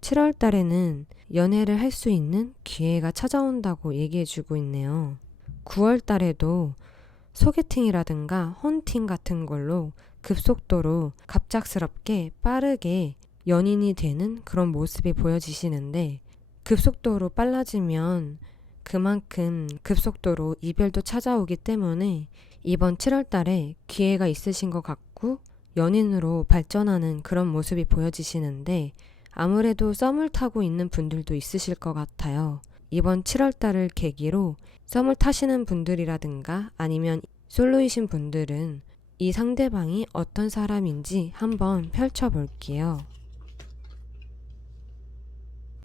7월 달에는 연애를 할 수 있는 기회가 찾아온다고 얘기해주고 있네요. 9월 달에도 소개팅이라든가 헌팅 같은 걸로 급속도로 갑작스럽게 빠르게 연인이 되는 그런 모습이 보여지시는데 급속도로 빨라지면 그만큼 급속도로 이별도 찾아오기 때문에 이번 7월 달에 기회가 있으신 것 같고 연인으로 발전하는 그런 모습이 보여지시는데 아무래도 썸을 타고 있는 분들도 있으실 것 같아요. 이번 7월 달을 계기로 썸을 타시는 분들이라든가 아니면 솔로이신 분들은 이 상대방이 어떤 사람인지 한번 펼쳐볼게요.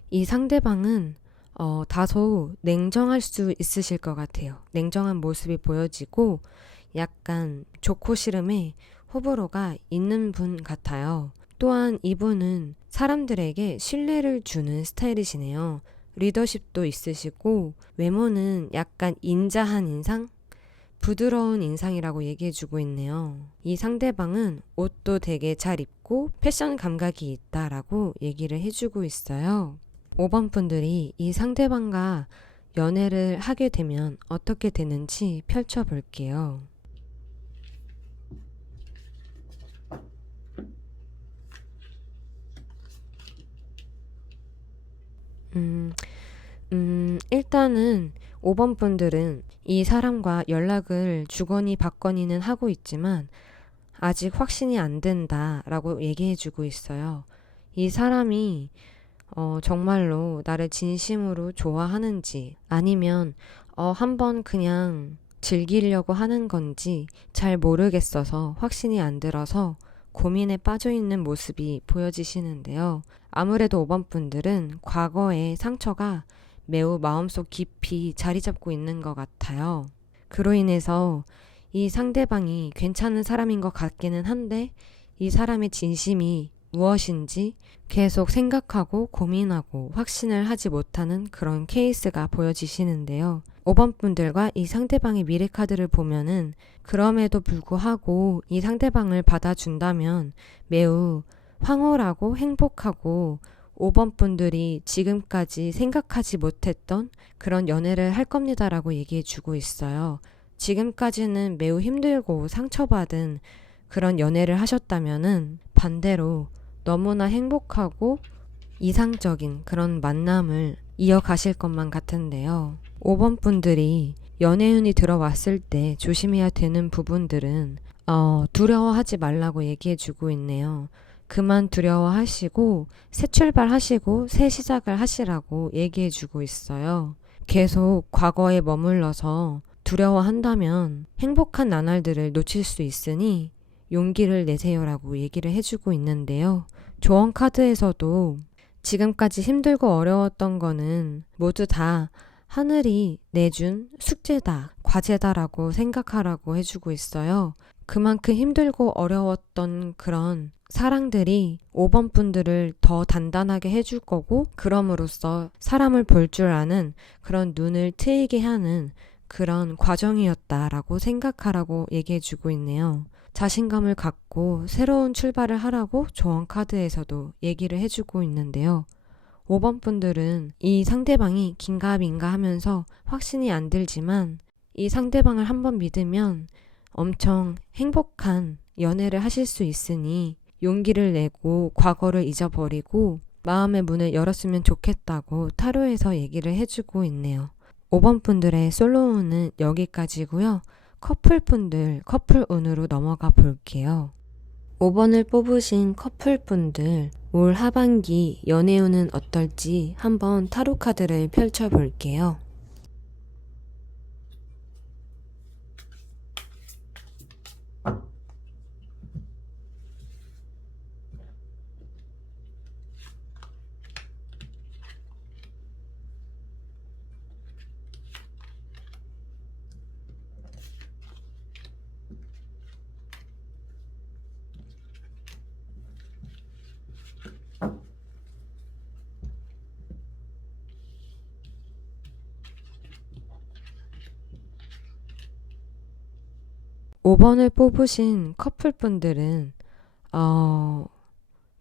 이 상대방은 다소 냉정할 수 있으실 것 같아요. 냉정한 모습이 보여지고 약간 좋고 싫음에 호불호가 있는 분 같아요. 또한 이분은 사람들에게 신뢰를 주는 스타일이시네요. 리더십도 있으시고 외모는 약간 인자한 인상? 부드러운 인상이라고 얘기해주고 있네요. 이 상대방은 옷도 되게 잘 입고 패션 감각이 있다라고 얘기를 해주고 있어요. 5번 분들이 이 상대방과 연애를 하게 되면 어떻게 되는지 펼쳐볼게요. 일단은 5번 분들은 이 사람과 연락을 주거니 받거니는 하고 있지만 아직 확신이 안 된다라고 얘기해주고 있어요. 이 사람이 정말로 나를 진심으로 좋아하는지 아니면 한번 그냥 즐기려고 하는 건지 잘 모르겠어서 확신이 안 들어서 고민에 빠져 있는 모습이 보여지시는데요. 아무래도 5번 분들은 과거의 상처가 매우 마음속 깊이 자리 잡고 있는 것 같아요. 그로 인해서 이 상대방이 괜찮은 사람인 것 같기는 한데 이 사람의 진심이 무엇인지 계속 생각하고 고민하고 확신을 하지 못하는 그런 케이스가 보여지시는데요. 5번 분들과 이 상대방의 미래 카드를 보면은 그럼에도 불구하고 이 상대방을 받아준다면 매우 황홀하고 행복하고 5번 분들이 지금까지 생각하지 못했던 그런 연애를 할 겁니다라고 얘기해 주고 있어요. 지금까지는 매우 힘들고 상처받은 그런 연애를 하셨다면은 반대로 너무나 행복하고 이상적인 그런 만남을 이어가실 것만 같은데요. 5번 분들이 연애운이 들어왔을 때 조심해야 되는 부분들은 두려워하지 말라고 얘기해 주고 있네요. 그만 두려워하시고 새 출발하시고 새 시작을 하시라고 얘기해 주고 있어요. 계속 과거에 머물러서 두려워한다면 행복한 나날들을 놓칠 수 있으니 용기를 내세요라고 얘기를 해주고 있는데요. 조언 카드에서도 지금까지 힘들고 어려웠던 거는 모두 다 하늘이 내준 숙제다, 과제다라고 생각하라고 해주고 있어요. 그만큼 힘들고 어려웠던 그런 사랑들이 5번 분들을 더 단단하게 해줄 거고 그럼으로써 사람을 볼 줄 아는 그런 눈을 트이게 하는 그런 과정이었다라고 생각하라고 얘기해주고 있네요. 자신감을 갖고 새로운 출발을 하라고 조언 카드에서도 얘기를 해주고 있는데요. 5번 분들은 이 상대방이 긴가민가 하면서 확신이 안 들지만 이 상대방을 한번 믿으면 엄청 행복한 연애를 하실 수 있으니 용기를 내고 과거를 잊어버리고 마음의 문을 열었으면 좋겠다고 타로에서 얘기를 해주고 있네요. 5번 분들의 솔로운은 여기까지고요. 커플분들 커플운으로 넘어가 볼게요. 5번을 뽑으신 커플분들 올 하반기 연애운은 어떨지 한번 타로 카드를 펼쳐 볼게요. 5번을 뽑으신 커플분들은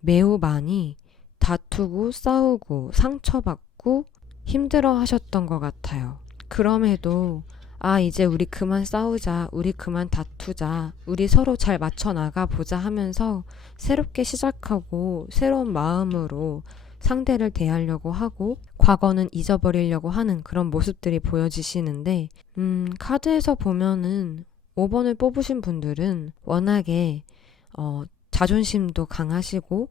매우 많이 다투고 싸우고 상처받고 힘들어 하셨던 것 같아요. 그럼에도 이제 우리 그만 싸우자, 우리 그만 다투자, 우리 서로 잘 맞춰 나가 보자 하면서 새롭게 시작하고 새로운 마음으로 상대를 대하려고 하고 과거는 잊어버리려고 하는 그런 모습들이 보여지시는데 카드에서 보면은 5번을 뽑으신 분들은 워낙에 자존심도 강하시고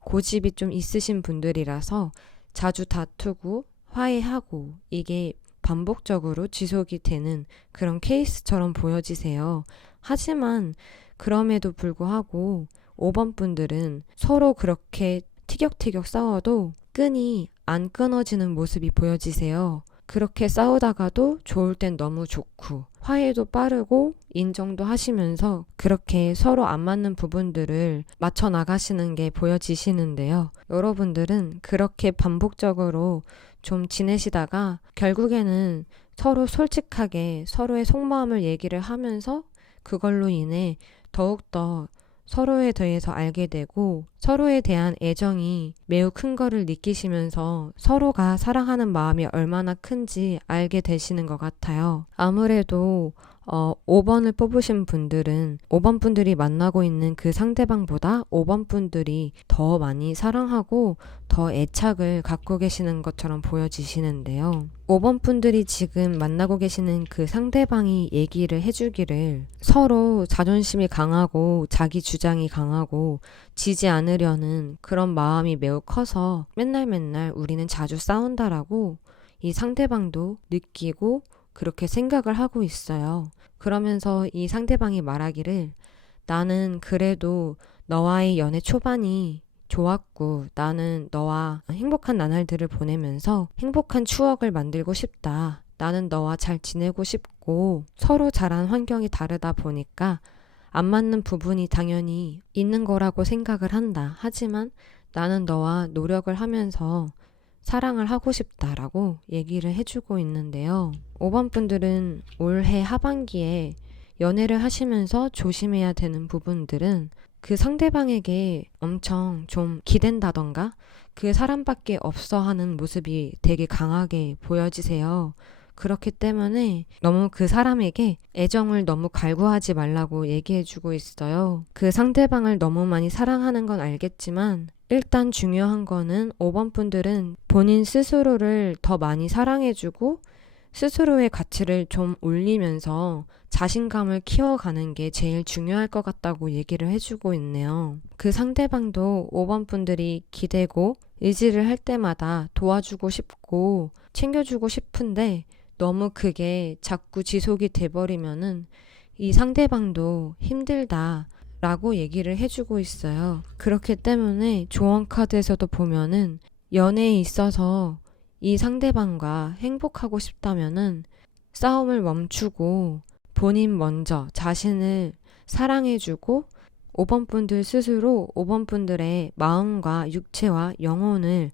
고집이 좀 있으신 분들이라서 자주 다투고 화해하고 이게 반복적으로 지속이 되는 그런 케이스처럼 보여지세요. 하지만 그럼에도 불구하고 5번 분들은 서로 그렇게 티격태격 싸워도 끈이 안 끊어지는 모습이 보여지세요. 그렇게 싸우다가도 좋을 땐 너무 좋고 화해도 빠르고 인정도 하시면서 그렇게 서로 안 맞는 부분들을 맞춰 나가시는 게 보여지시는데요. 여러분들은 그렇게 반복적으로 좀 지내시다가 결국에는 서로 솔직하게 서로의 속마음을 얘기를 하면서 그걸로 인해 더욱더 서로에 대해서 알게 되고 서로에 대한 애정이 매우 큰 거를 느끼시면서 서로가 사랑하는 마음이 얼마나 큰지 알게 되시는 것 같아요. 아무래도 5번을 뽑으신 분들은 5번 분들이 만나고 있는 그 상대방보다 5번 분들이 더 많이 사랑하고 더 애착을 갖고 계시는 것처럼 보여지시는데요. 5번 분들이 지금 만나고 계시는 그 상대방이 얘기를 해주기를 서로 자존심이 강하고 자기 주장이 강하고 지지 않으려는 그런 마음이 매우 커서 맨날 우리는 자주 싸운다라고 이 상대방도 느끼고 그렇게 생각을 하고 있어요. 그러면서 이 상대방이 말하기를 나는 그래도 너와의 연애 초반이 좋았고 나는 너와 행복한 나날들을 보내면서 행복한 추억을 만들고 싶다. 나는 너와 잘 지내고 싶고 서로 자란 환경이 다르다 보니까 안 맞는 부분이 당연히 있는 거라고 생각을 한다. 하지만 나는 너와 노력을 하면서 사랑을 하고 싶다라고 얘기를 해주고 있는데요. 5번 분들은 올해 하반기에 연애를 하시면서 조심해야 되는 부분들은 그 상대방에게 엄청 좀 기댄다던가 그 사람밖에 없어 하는 모습이 되게 강하게 보여지세요. 그렇기 때문에 너무 그 사람에게 애정을 너무 갈구하지 말라고 얘기해주고 있어요. 그 상대방을 너무 많이 사랑하는 건 알겠지만 일단 중요한 거는 5번 분들은 본인 스스로를 더 많이 사랑해주고 스스로의 가치를 좀 올리면서 자신감을 키워가는 게 제일 중요할 것 같다고 얘기를 해주고 있네요. 그 상대방도 5번 분들이 기대고 의지를 할 때마다 도와주고 싶고 챙겨주고 싶은데 너무 그게 자꾸 지속이 돼버리면은 이 상대방도 힘들다 라고 얘기를 해주고 있어요. 그렇기 때문에 조언 카드에서도 보면은 연애에 있어서 이 상대방과 행복하고 싶다면은 싸움을 멈추고 본인 먼저 자신을 사랑해주고 5번 분들 스스로 5번 분들의 마음과 육체와 영혼을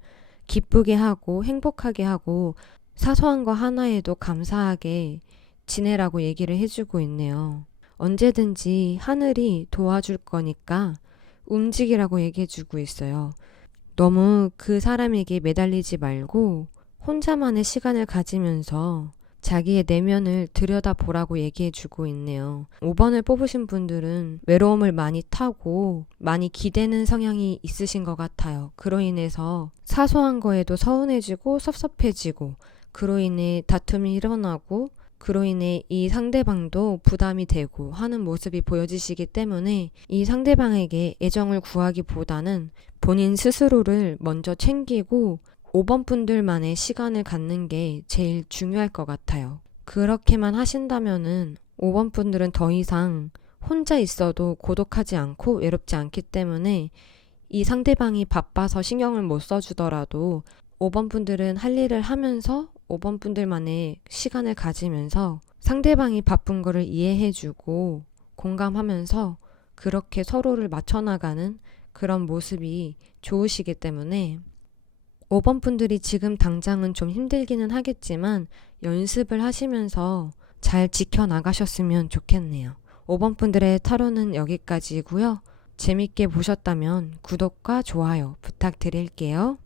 기쁘게 하고 행복하게 하고 사소한 거 하나에도 감사하게 지내라고 얘기를 해주고 있네요. 언제든지 하늘이 도와줄 거니까 움직이라고 얘기해주고 있어요. 너무 그 사람에게 매달리지 말고 혼자만의 시간을 가지면서 자기의 내면을 들여다보라고 얘기해주고 있네요. 5번을 뽑으신 분들은 외로움을 많이 타고 많이 기대는 성향이 있으신 것 같아요. 그로 인해서 사소한 거에도 서운해지고 섭섭해지고 그로 인해 다툼이 일어나고 그로 인해 이 상대방도 부담이 되고 하는 모습이 보여지시기 때문에 이 상대방에게 애정을 구하기보다는 본인 스스로를 먼저 챙기고 5번 분들만의 시간을 갖는 게 제일 중요할 것 같아요. 그렇게만 하신다면은 5번 분들은 더 이상 혼자 있어도 고독하지 않고 외롭지 않기 때문에 이 상대방이 바빠서 신경을 못 써주더라도 5번 분들은 할 일을 하면서 5번 분들만의 시간을 가지면서 상대방이 바쁜 거를 이해해주고 공감하면서 그렇게 서로를 맞춰나가는 그런 모습이 좋으시기 때문에 5번 분들이 지금 당장은 좀 힘들기는 하겠지만 연습을 하시면서 잘 지켜나가셨으면 좋겠네요. 5번 분들의 타로는 여기까지고요. 재밌게 보셨다면 구독과 좋아요 부탁드릴게요.